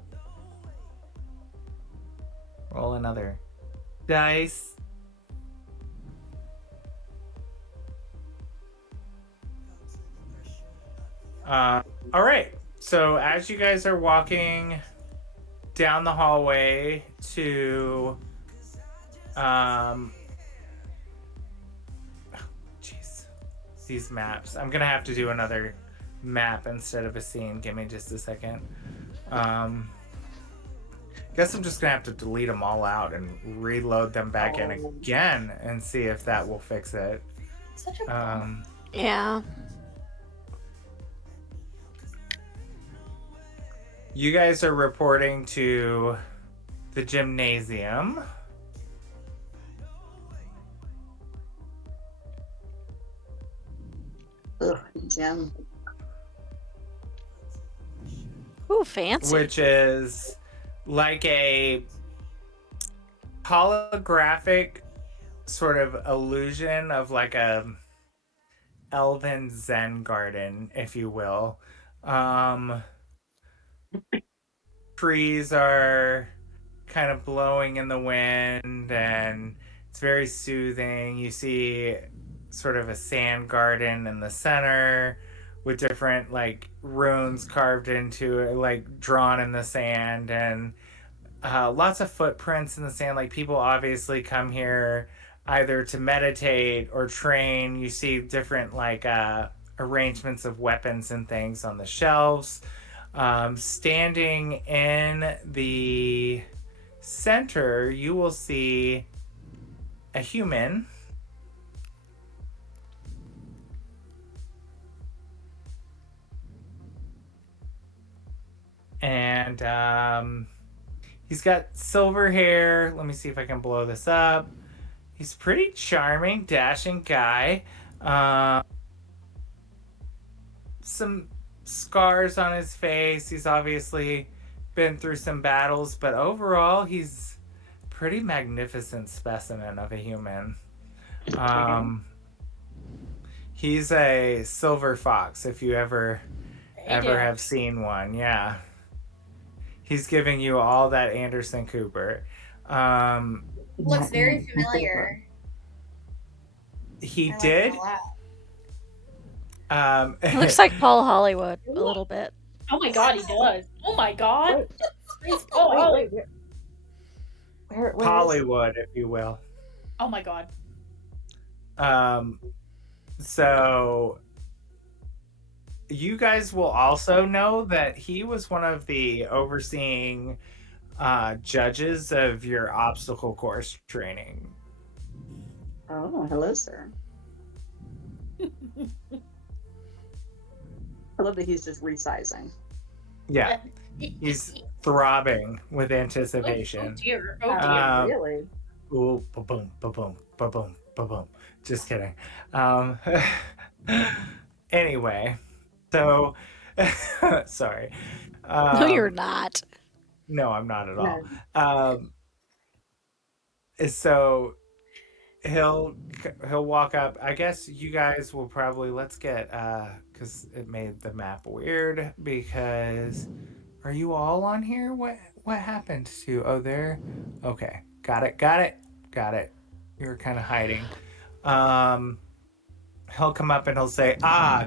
Roll another dice. All right. So as you guys are walking down the hallway to, jeez, these maps. I'm gonna have to do another map instead of a scene. Give me just a second. Guess I'm just gonna have to delete them all out and reload them back in again and see if that will fix it. Such a Yeah. You guys are reporting to the gymnasium. Ugh, gym. Ooh, fancy. Which is like a holographic sort of illusion of like a elven Zen garden, if you will. Trees are kind of blowing in the wind and it's very soothing. You see sort of a sand garden in the center with different like runes carved into it, like drawn in the sand, and lots of footprints in the sand. Like people obviously come here either to meditate or train. You see different like arrangements of weapons and things on the shelves. Standing in the center, you will see a human. And he's got silver hair. Let me see if I can blow this up. He's pretty charming, dashing guy. Some scars on his face. He's obviously been through some battles, but overall, he's pretty magnificent specimen of a human. He's a silver fox, if you ever have seen one. Yeah. He's giving you all that Anderson Cooper. Looks very familiar. He I like did. him a lot. It looks like Paul Hollywood a little bit. Oh my god, he does. Oh my god. Wait. It's Paul Hollywood. Where is Hollywood, if you will. Oh my god. So you guys will also know that he was one of the overseeing judges of your obstacle course training. Oh, hello, sir. I love that he's just resizing. Yeah, he's throbbing with anticipation. Oh dear. Oh dear. Really? Ooh, ba-boom, ba-boom, ba-boom, ba-boom. Just kidding. Anyway, so sorry. No, you're not. No, I'm not at all. No. So he'll walk up. I guess you guys will probably, let's get because it made the map weird. Because are you all on here? What happened to? Oh, there. Okay, got it. You're kind of hiding. He'll come up and he'll say,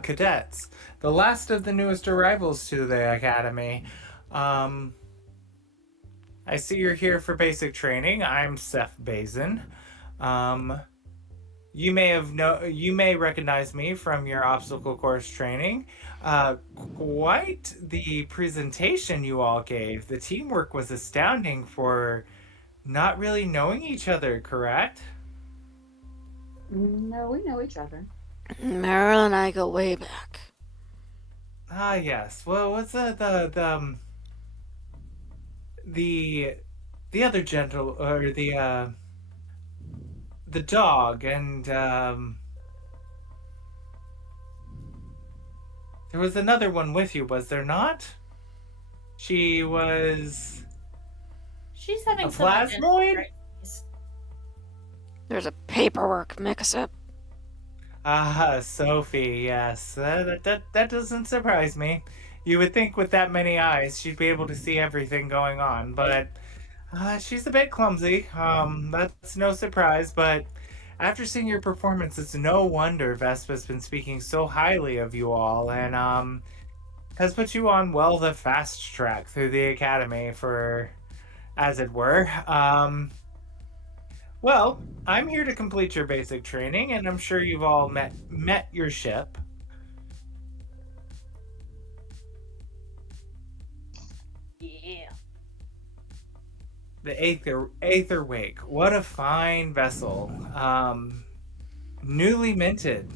cadets, the last of the newest arrivals to the academy. I see you're here for basic training. I'm Seth Bazin. You may recognize me from your obstacle course training. Quite the presentation you all gave. The teamwork was astounding for not really knowing each other, correct? No, we know each other. Meryl and I go way back. Yes. Well, what's the other gentle, or the dog, and there was another one with you, was there not? She's having a some identity plasmoid? crisis. There's a paperwork mix-up. Sophie, yes. That doesn't surprise me. You would think with that many eyes, she'd be able to see everything going on, but she's a bit clumsy. That's no surprise, but after seeing your performance, it's no wonder Vespa's been speaking so highly of you all, and has put you on, well, the fast track through the academy, for, as it were. Well, I'm here to complete your basic training, and I'm sure you've all met your ship. Yeah. The Aetherwake. What a fine vessel. Newly minted.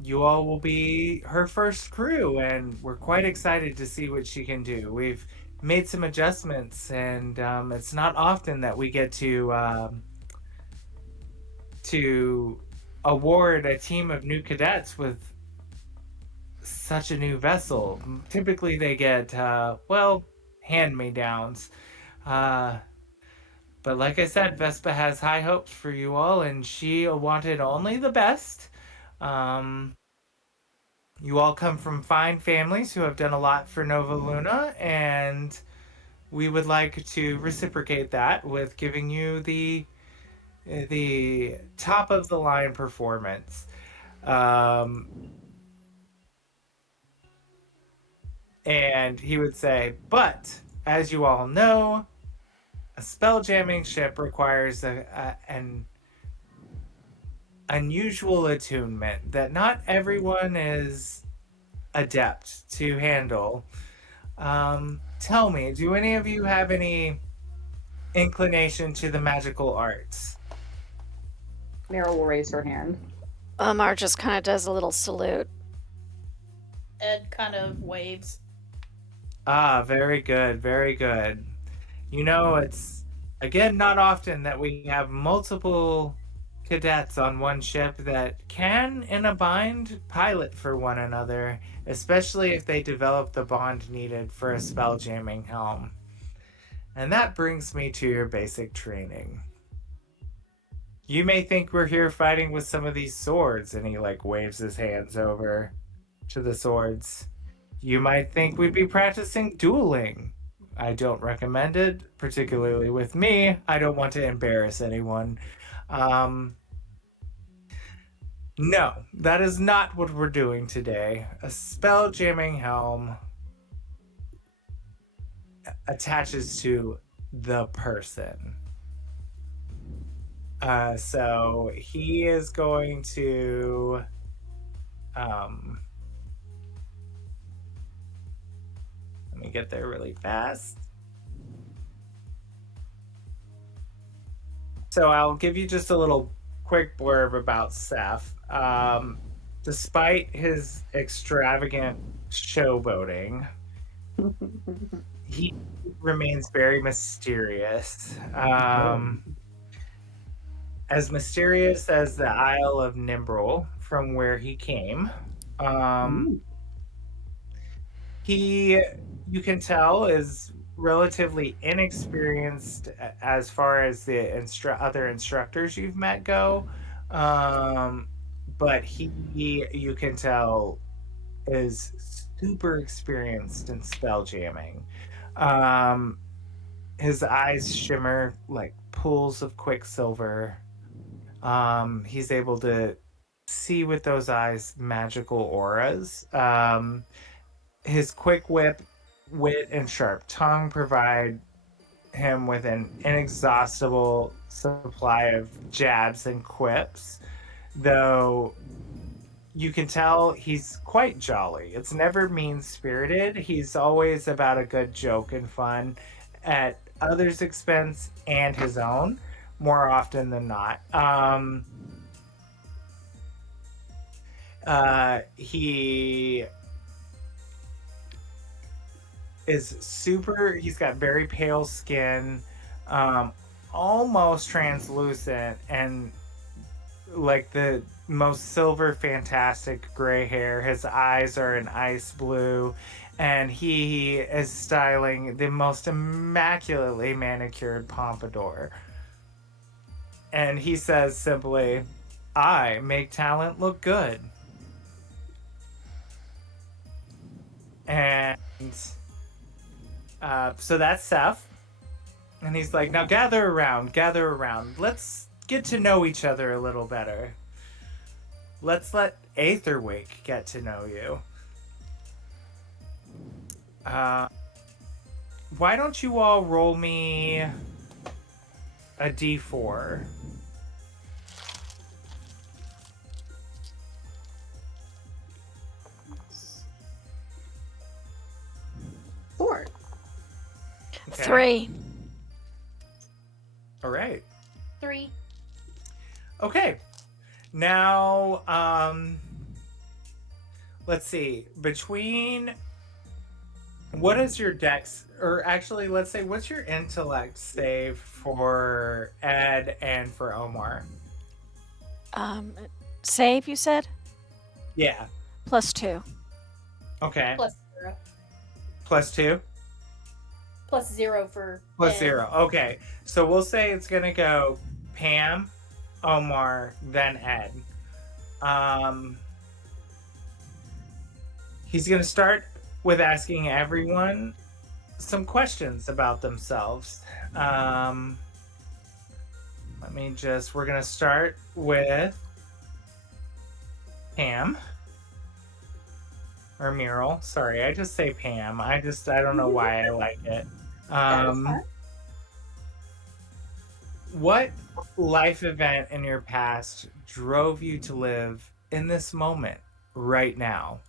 You all will be her first crew, and we're quite excited to see what she can do. We've made some adjustments, and it's not often that we get to award a team of new cadets with such a new vessel. Typically they get hand-me-downs, but like I said, Vespa has high hopes for you all, and she wanted only the best. You all come from fine families who have done a lot for Nova Luna, and we would like to reciprocate that with giving you the top of the line performance. And he would say, but as you all know, a spell jamming ship requires an unusual attunement that not everyone is adept to handle. Tell me, do any of you have any inclination to the magical arts? Meryl will raise her hand. Omar just kind of does a little salute. Ed kind of waves. Ah, very good, very good. You know, it's, again, not often that we have multiple cadets on one ship that can, in a bind, pilot for one another, especially if they develop the bond needed for a spelljamming helm. And that brings me to your basic training. You may think we're here fighting with some of these swords, and he like waves his hands over to the swords. You might think we'd be practicing dueling. I don't recommend it, particularly with me. I don't want to embarrass anyone. No, that is not what we're doing today. A spelljamming helm attaches to the person. So he is going to let me get there really fast. So I'll give you just a little quick blurb about Seth. Despite his extravagant showboating, he remains very mysterious. As mysterious as the Isle of Nimbrel from where he came. He, you can tell, is relatively inexperienced as far as the other instructors you've met go. But he, you can tell, is super experienced in spell jamming. His eyes shimmer like pools of quicksilver. He's able to see with those eyes magical auras. His quick wit, and sharp tongue provide him with an inexhaustible supply of jabs and quips, though you can tell he's quite jolly. It's never mean-spirited. He's always about a good joke and fun at others' expense and his own, more often than not. He is he's got very pale skin, almost translucent, and like the most silver fantastic gray hair. His eyes are an ice blue, and he is styling the most immaculately manicured pompadour. And he says simply, "I make talent look good." And so that's Seth. And he's like, "Now gather around. Let's get to know each other a little better. Let's let Aetherwake get to know you. Why don't you all roll me a d4? Four. Okay. 3. All right. 3. Okay. Now, let's see. Between, what is your dex, or actually, let's say, what's your intellect save for Ed and for Omar? Save, you said? Yeah. +2. Okay. Plus 0. +2? Plus 0 for Ed. +0. Okay. So we'll say it's going to go Pam, Omar, then Ed. He's going to start with asking everyone some questions about themselves. We're going to start with Pam. Or Meryl. Sorry, I just say Pam. I don't know why I like it. What life event in your past drove you to live in this moment right now?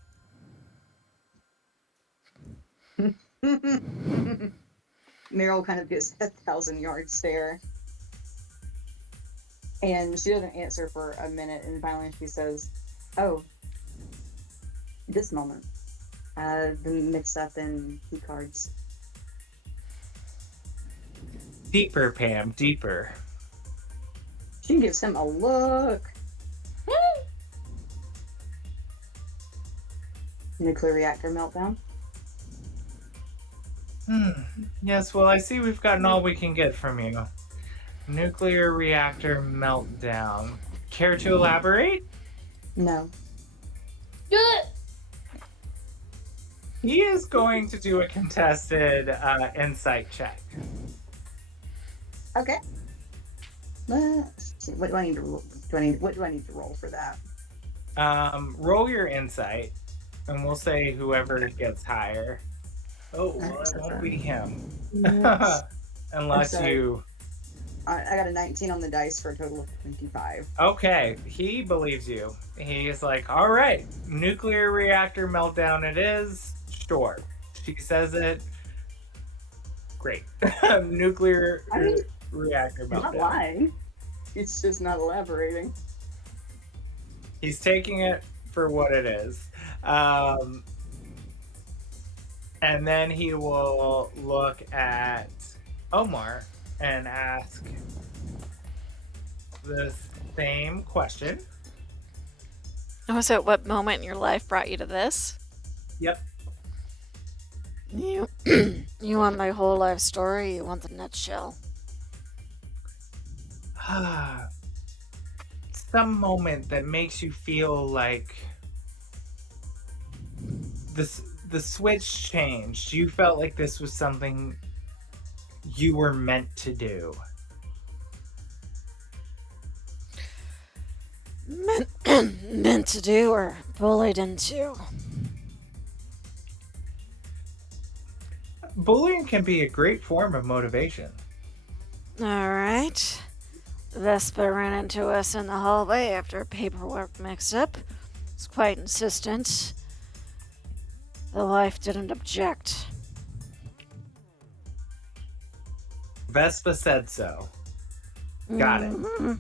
Meryl kind of gives a 1,000-yard stare. And she doesn't answer for a minute, and finally she says, "Oh, this moment. The mix-up in key cards." Deeper, Pam, deeper. She gives him a look. Nuclear reactor meltdown. Yes, well, I see we've gotten all we can get from you. Nuclear reactor meltdown. Care to elaborate? No. Good. He is going to do a contested insight check. Okay. Let's see. What do I need to roll? What do I need to roll for that? Roll your insight, and we'll say whoever gets higher. Oh, well, it won't be him. Unless you... I got a 19 on the dice for a total of 25. Okay, he believes you. He's like, all right, nuclear reactor meltdown it is. Sure. She says it. Great. Nuclear reactor meltdown. Not lying. It's just not elaborating. He's taking it for what it is. And then he will look at Omar and ask the same question. Oh, so what moment in your life brought you to this? Yep. You want my whole life story? You want the nutshell? Some moment that makes you feel like the switch changed. You felt like this was something you were meant to do. Meant to do or bullied into? Bullying can be a great form of motivation. Alright. Vespa ran into us in the hallway after a paperwork mix-up. Was quite insistent. The wife didn't object. Vespa said so. Got it. Mm-hmm.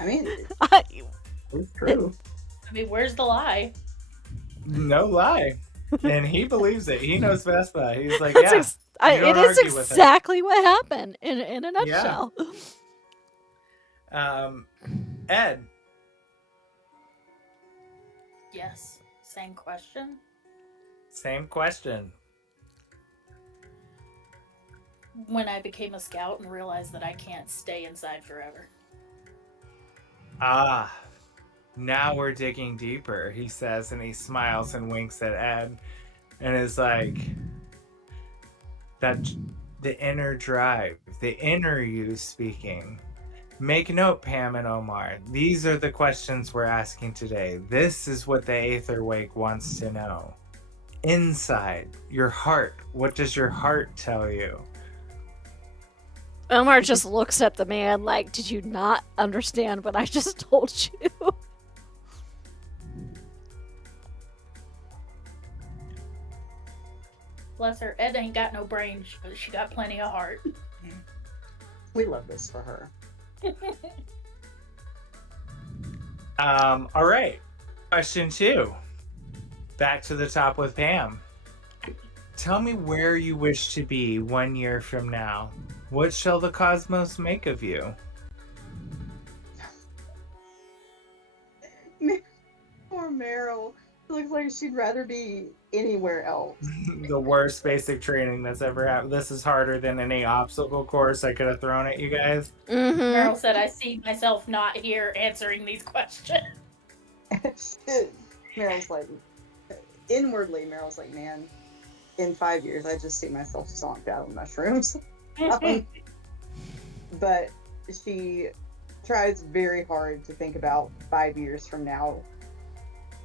I mean, It's true. I mean, where's the lie? No lie. And he believes it. He knows Vespa. He's like, That's yeah. it is exactly what happened in a nutshell. Ed. Yes. Same question. Same question. When I became a scout and realized that I can't stay inside forever. Ah, now we're digging deeper, he says, and he smiles and winks at Ed and is like, that the inner drive, the inner you speaking. Make note, Pam and Omar. These are the questions we're asking today. This is what the Aetherwake wants to know. Inside, your heart. What does your heart tell you? Omar just looks at the man like, did you not understand what I just told you? Bless her. Ed ain't got no brain, but she got plenty of heart. we love this for her. All right. Question 2. Back to the top with Pam. Tell me where you wish to be 1 year from now. What shall the cosmos make of you? Poor Meryl. It looks like she'd rather be anywhere else. The worst basic training that's ever happened. This is harder than any obstacle course I could have thrown at you guys. Mm-hmm. Meryl said, I see myself not here answering these questions. Meryl's like, inwardly, Meryl's like, man, in 5 years, I just see myself stomped out of mushrooms. But she tries very hard to think about 5 years from now.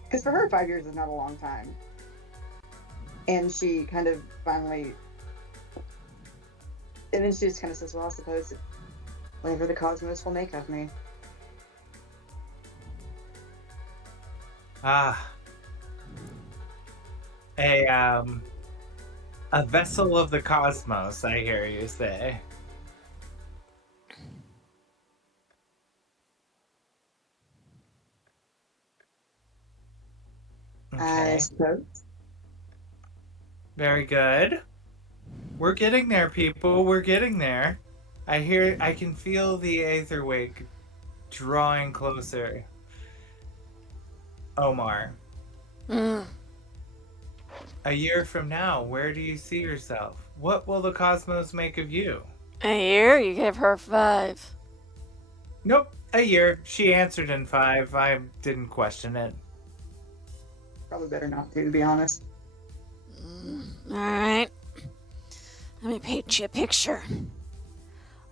Because for her, 5 years is not a long time. And she kind of finally... And then she just kind of says, well, I suppose whatever the cosmos will make of me. Ah. a vessel of the cosmos, I hear you say. Okay. So Very good. We're getting there, people. We're getting there. I can feel the Aetherwake drawing closer. Omar, Mm. a year from now, where do you see yourself? What will the cosmos make of you? A year? You gave her 5. Nope, a year. She answered in 5. I didn't question it. probably better not to be honest. Alright. Let me paint you a picture.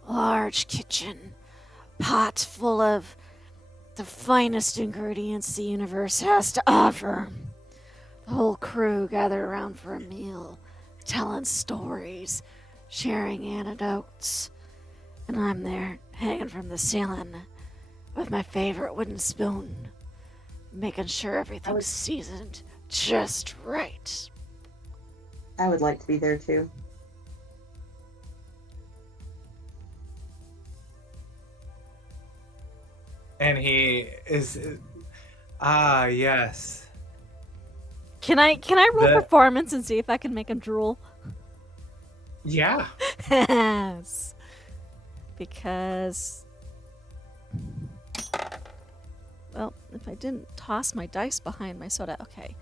Large kitchen. Pot full of the finest ingredients the universe has to offer. The whole crew gather around for a meal, telling stories, sharing anecdotes. And I'm there, hanging from the ceiling, with my favorite wooden spoon, making sure everything's seasoned just right. I would like to be there too. And he is... Ah, yes. Can I roll The- performance and see if I can make him drool? Yeah. Yes. Because, well, if I didn't toss my dice behind my soda, okay.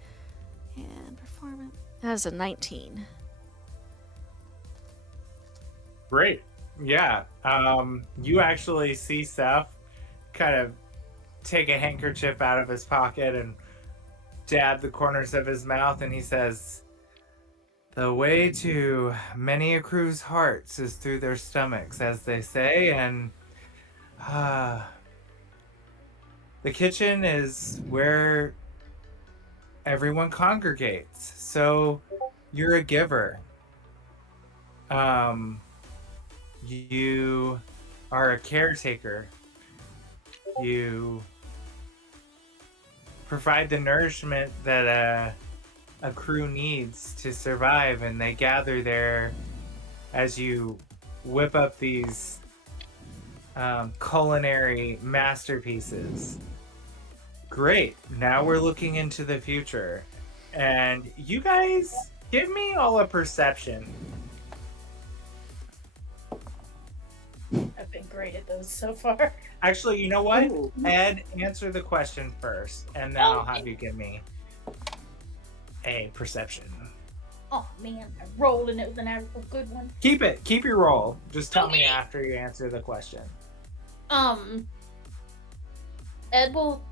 And performance, that is a 19. Great. Yeah. You actually see Seth kind of take a handkerchief out of his pocket and dab the corners of his mouth, and he says, "The way to many a crew's hearts is through their stomachs, as they say, and the kitchen is where everyone congregates. So you're a giver. You are a caretaker. You provide the nourishment that a crew needs to survive, and they gather there as you whip up these culinary masterpieces. Great. Now we're looking into the future. And you guys, give me all a perception. I've been great at those so far. Actually, you know what? Ooh. Ed, answer the question first, and then I'll have you give me a perception. Oh man, I rolled and it was an actual good one. Keep it. Keep your roll. Just tell me Okay. after you answer the question. Ed will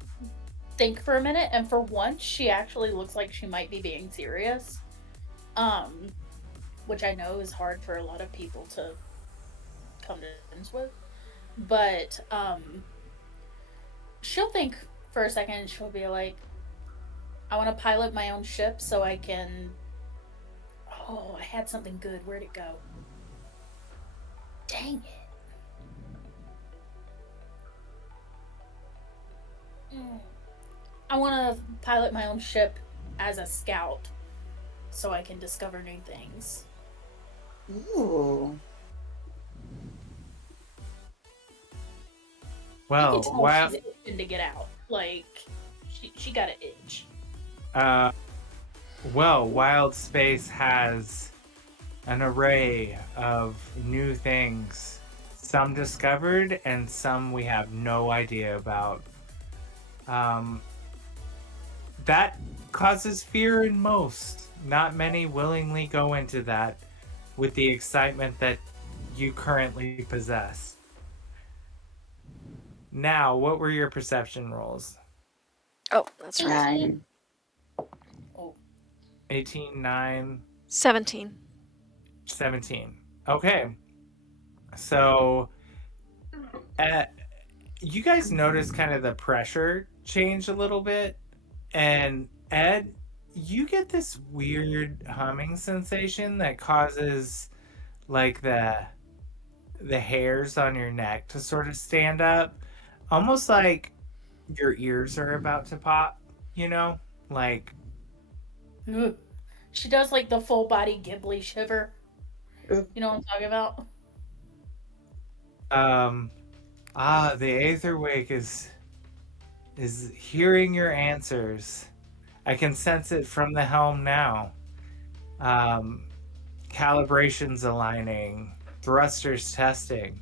think for a minute, and for once, she actually looks like she might be being serious. Which I know is hard for a lot of people to come to terms with. But, she'll think for a second, and she'll be like, I want to pilot my own ship so I can... Oh, I had something good. Where'd it go? Dang it. I want to pilot my own ship as a scout so I can discover new things. Ooh. I Well, can tell while she's itching to get out. Like, she got an itch. Wild Space has an array of new things. Some discovered and some we have no idea about. That causes fear in most. Not many willingly go into that with the excitement that you currently possess. Now, what were your perception rolls? Oh, that's right. 9. 18, 9, 17. 17. Okay. So, you guys notice kind of the pressure change a little bit. And Ed, you get this weird humming sensation that causes like the hairs on your neck to sort of stand up. Almost like your ears are about to pop, you know? Like, Ugh. She does like the full body Ghibli shiver. Ooh. You know what I'm talking about? The Aetherwake is hearing your answers. I can sense it from the helm now. Calibrations aligning, thrusters testing.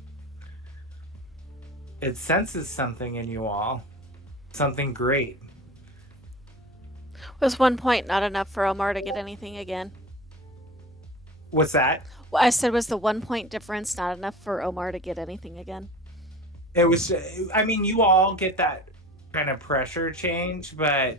It senses something in you all. Something great. Was 1 point not enough for Omar to get anything again? What's that? Well, I said, was the 1 point difference not enough for Omar to get anything again? It was, I mean, you all get that kind of pressure change, but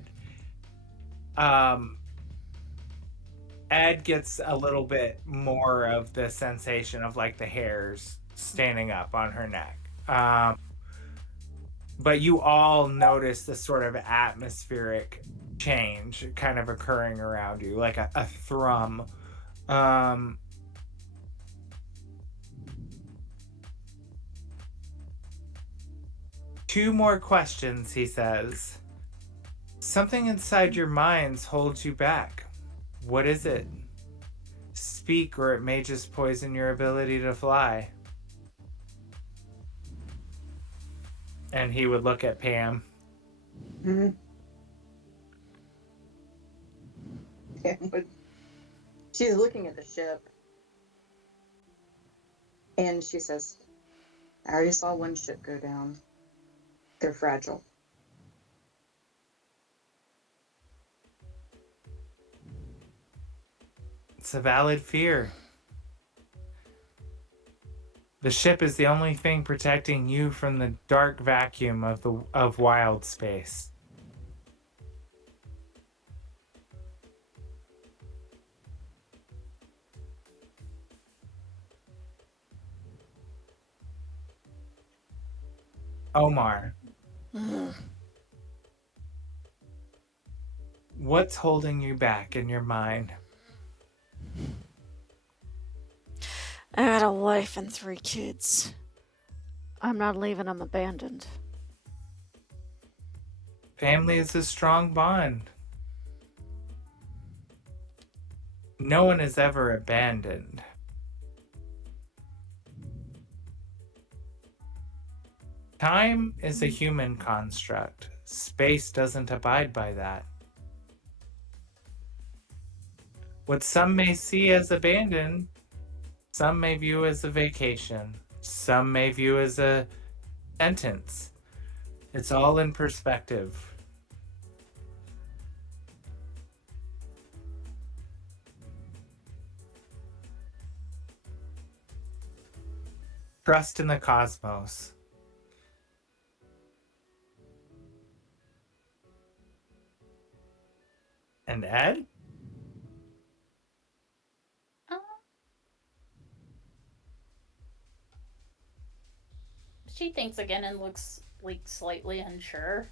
Ed gets a little bit more of the sensation of like the hairs standing up on her neck. But you all notice the sort of atmospheric change kind of occurring around you, like a thrum. Two more questions, he says. Something inside your minds holds you back. What is it? Speak, or it may just poison your ability to fly. And he would look at Pam. Mm-hmm. She's looking at the ship. And she says, I already saw one ship go down. They're fragile. It's a valid fear. The ship is the only thing protecting you from the dark vacuum of wild space. Omar, what's holding you back in your mind? I got a wife and 3 kids. I'm not leaving them abandoned. Family is a strong bond. No one is ever abandoned. Time is a human construct. Space doesn't abide by that. What some may see as abandoned, some may view as a vacation. Some may view as a sentence. It's all in perspective. Trust in the cosmos. And Ed? She thinks again and looks like slightly unsure.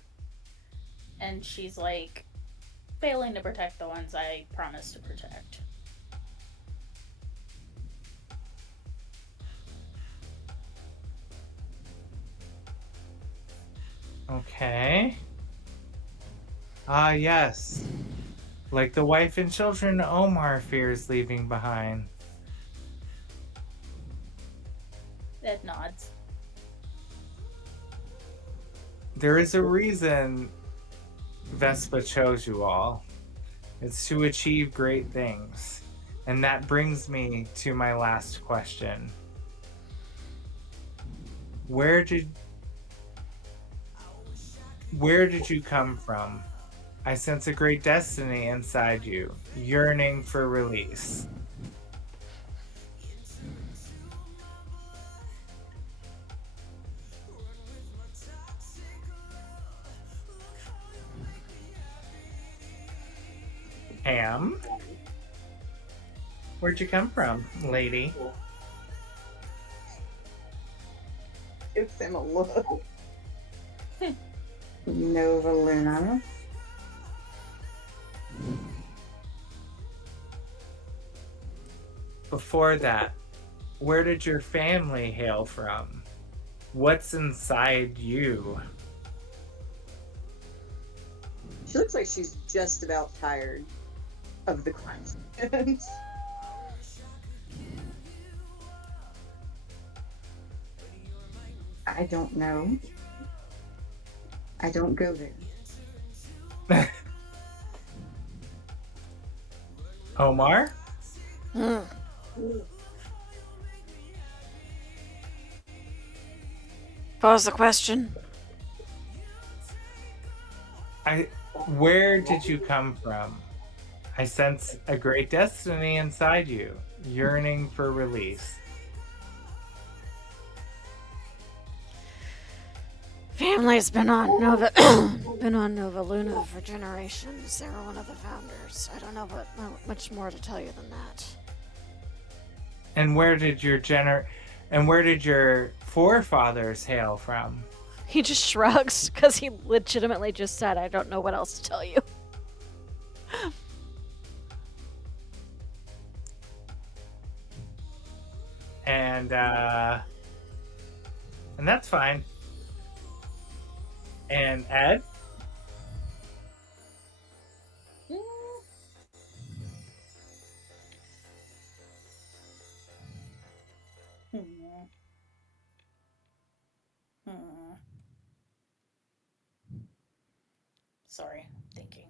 And she's like, failing to protect the ones I promised to protect. Okay. Ah, yes. Like the wife and children Omar fears leaving behind. Ed nods. There is a reason Vespa chose you all. It's to achieve great things. And that brings me to my last question. Where did you come from? I sense a great destiny inside you, yearning for release. Pam? Where'd you come from, lady? Gives him a look. Nova Luna. Before that, where did your family hail from? What's inside you? She looks like she's just about tired. of the crimes. I don't know. I don't go there. Omar? Hmm. What was the question? Where did you come from? I sense a great destiny inside you, yearning for release. Family's been on Nova Luna for generations. They were one of the founders. I don't know much more to tell you than that. And where did your forefathers hail from? He just shrugs because he legitimately just said, "I don't know what else to tell you." And that's fine. And Ed? Sorry, thinking.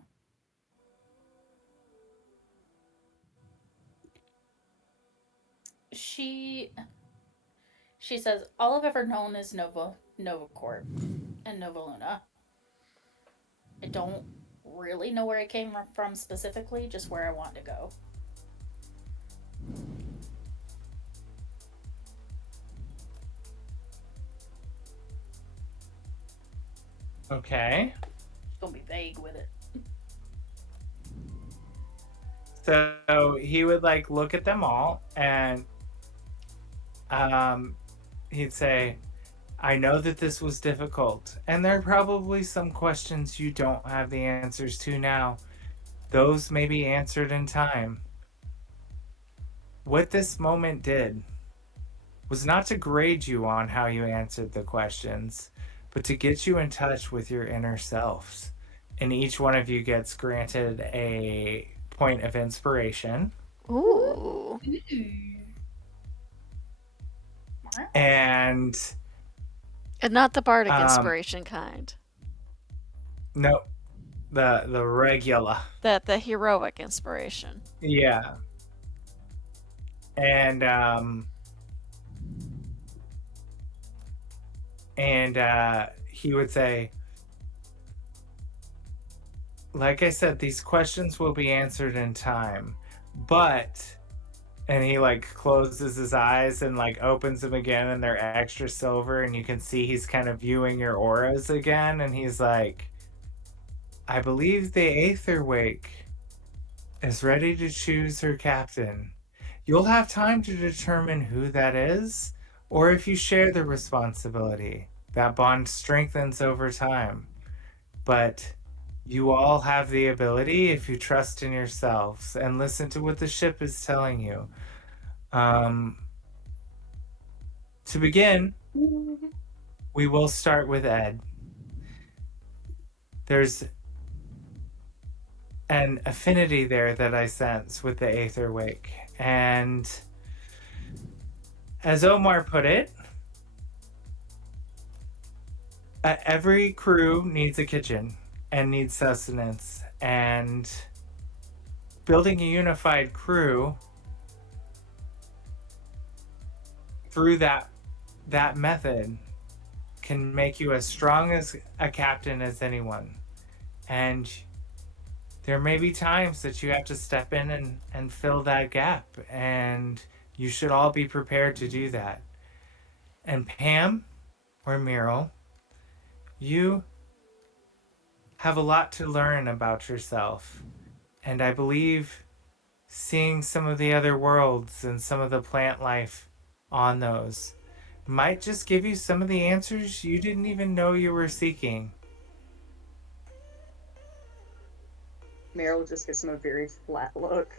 She says, all I've ever known is Nova Corp and Nova Luna. I don't really know where I came from specifically, just where I want to go. Okay. Don't be vague with it. So he would like look at them all and he'd say, I know that this was difficult, and there are probably some questions you don't have the answers to now. Those may be answered in time. What this moment did was not to grade you on how you answered the questions, but to get you in touch with your inner selves. And each one of you gets granted a point of inspiration. Ooh. And not the bardic inspiration kind. No, the regular. The heroic inspiration. Yeah. And he would say, like I said, these questions will be answered in time, but, and he like closes his eyes and like opens them again, and they're extra silver, and you can see he's kind of viewing your auras again, and he's like, I believe the Aetherwake is ready to choose her captain. You'll have time to determine who that is, or if you share the responsibility. That bond strengthens over time. But you all have the ability, if you trust in yourselves and listen to what the ship is telling you. To begin, we will start with Ed. There's an affinity there that I sense with the Aetherwake. And as Omar put it, every crew needs a kitchen and needs sustenance. And building a unified crew through that method can make you as strong as a captain as anyone. And there may be times that you have to step in and fill that gap, and you should all be prepared to do that. And Pam or Meryl, you have a lot to learn about yourself. And I believe seeing some of the other worlds and some of the plant life on those might just give you some of the answers you didn't even know you were seeking. Meryl just gives him a very flat look.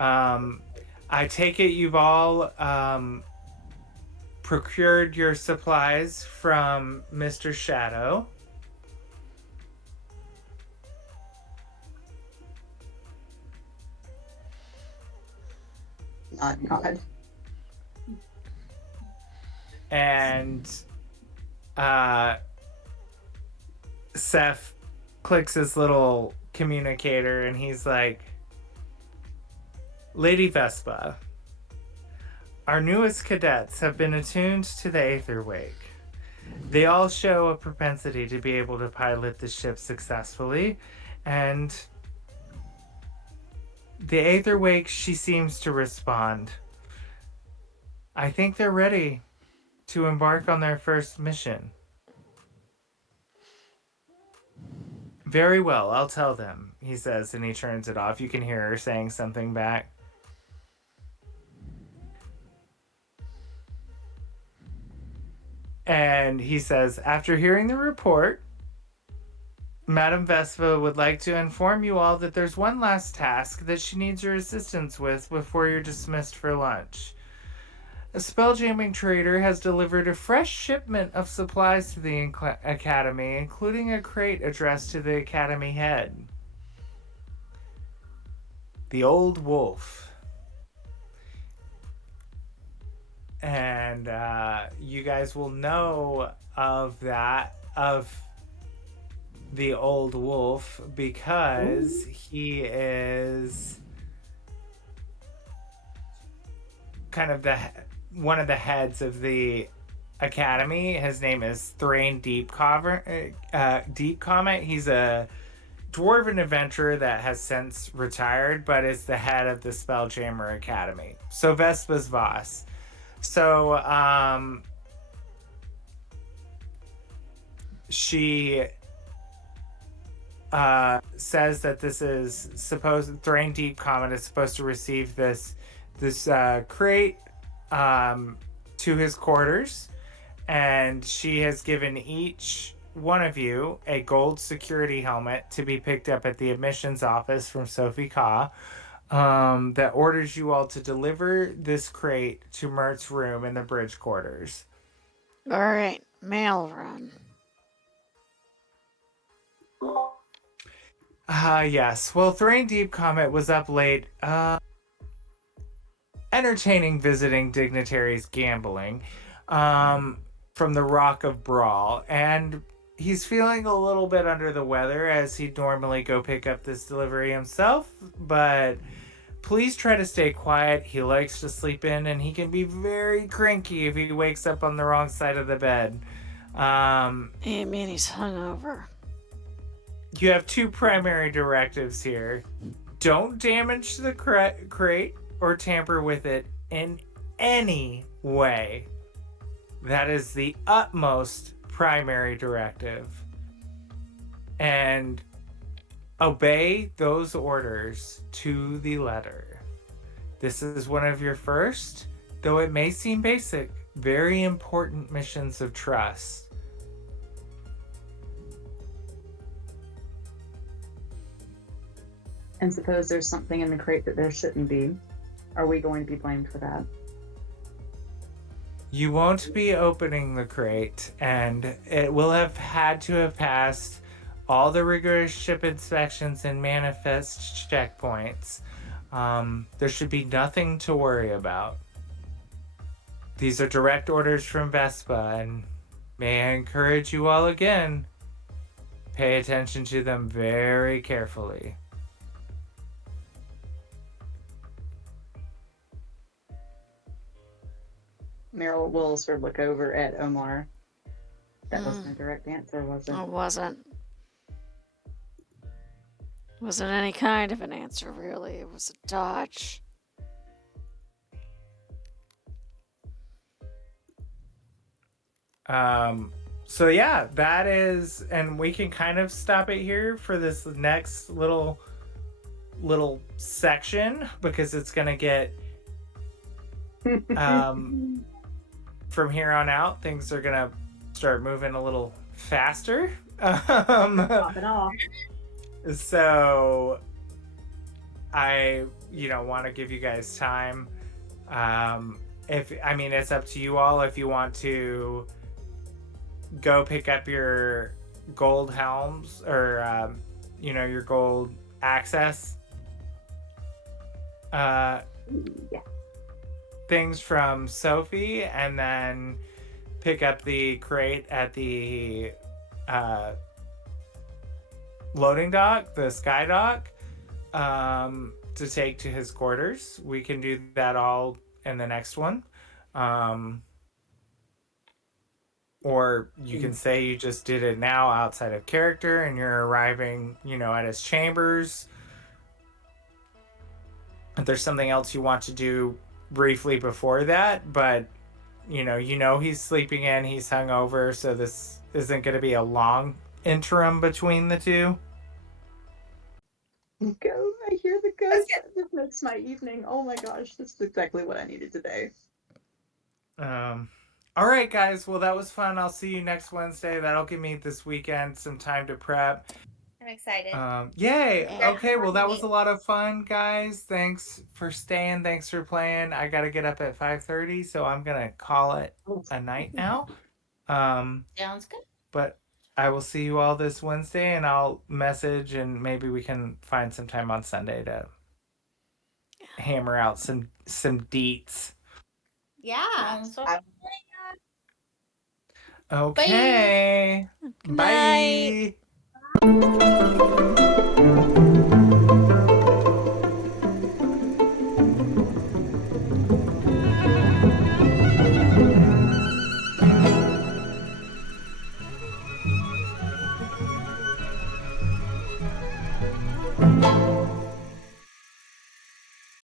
I take it you've all procured your supplies from Mr. Shadow. God. And Seth clicks his little communicator and he's like, Lady Vespa, our newest cadets have been attuned to the Aetherwake. They all show a propensity to be able to pilot the ship successfully, and the Aetherwake, she seems to respond. I think they're ready to embark on their first mission. Very well, I'll tell them, he says, and he turns it off. You can hear her saying something back. And he says, after hearing the report, Madame Vespa would like to inform you all that there's one last task that she needs your assistance with before you're dismissed for lunch. A spelljamming trader has delivered a fresh shipment of supplies to the Academy, including a crate addressed to the Academy head. The Old Wolf. And you guys will know of the Old Wolf because he is kind of one of the heads of the Academy. His name is Thrain Deepcomet. He's a dwarven adventurer that has since retired, but is the head of the Spelljammer Academy. So Vespa's boss. So she says that this is Thrain Deepcomet is supposed to receive this crate to his quarters, and she has given each one of you a gold security helmet to be picked up at the admissions office from Sophie Ka, that orders you all to deliver this crate to Mert's room in the bridge quarters. All right, mail run. Yes. Well, Thrain Deepcomet was up late, entertaining visiting dignitaries gambling, from the Rock of Brawl, and he's feeling a little bit under the weather as he'd normally go pick up this delivery himself, but please try to stay quiet. He likes to sleep in, and he can be very cranky if he wakes up on the wrong side of the bed. You mean he's hungover? You have two primary directives here. Don't damage the crate or tamper with it in any way. That is the utmost primary directive. And obey those orders to the letter. This is one of your first, though it may seem basic, very important missions of trust. And suppose there's something in the crate that there shouldn't be. Are we going to be blamed for that? You won't be opening the crate, and it will have had to have passed all the rigorous ship inspections and manifest checkpoints. There should be nothing to worry about. These are direct orders from Vespa, and may I encourage you all again, pay attention to them very carefully. Meryl will sort of look over at Omar. That wasn't a direct answer, was it? It wasn't. Wasn't any kind of an answer, really. It was a dodge. So yeah, that is, and we can kind of stop it here for this next little section, because it's gonna get from here on out, things are gonna start moving a little faster. Pop it off. So I, want to give you guys time. It's up to you all if you want to go pick up your gold helms or, your gold access. Yeah. things from Sophie and then pick up the crate at the loading dock, the sky dock, to take to his quarters. We can do that all in the next one. Or you can say you just did it now outside of character and you're arriving, at his chambers. If there's something else you want to do briefly before that, but he's sleeping in, he's hungover, so this isn't going to be a long interim between the two. Go! I hear the ghost. This makes my evening. Oh my gosh, this is exactly what I needed today. All right, guys. Well, that was fun. I'll see you next Wednesday. That'll give me this weekend some time to prep. I'm excited. Yay. Yeah. Okay, well, that was a lot of fun, guys. Thanks for staying. Thanks for playing. I got to get up at 5:30, so I'm going to call it a night now. Sounds good. But I will see you all this Wednesday, and I'll message, and maybe we can find some time on Sunday to hammer out some deets. Yeah. Sounds good. Okay. Good night. Bye.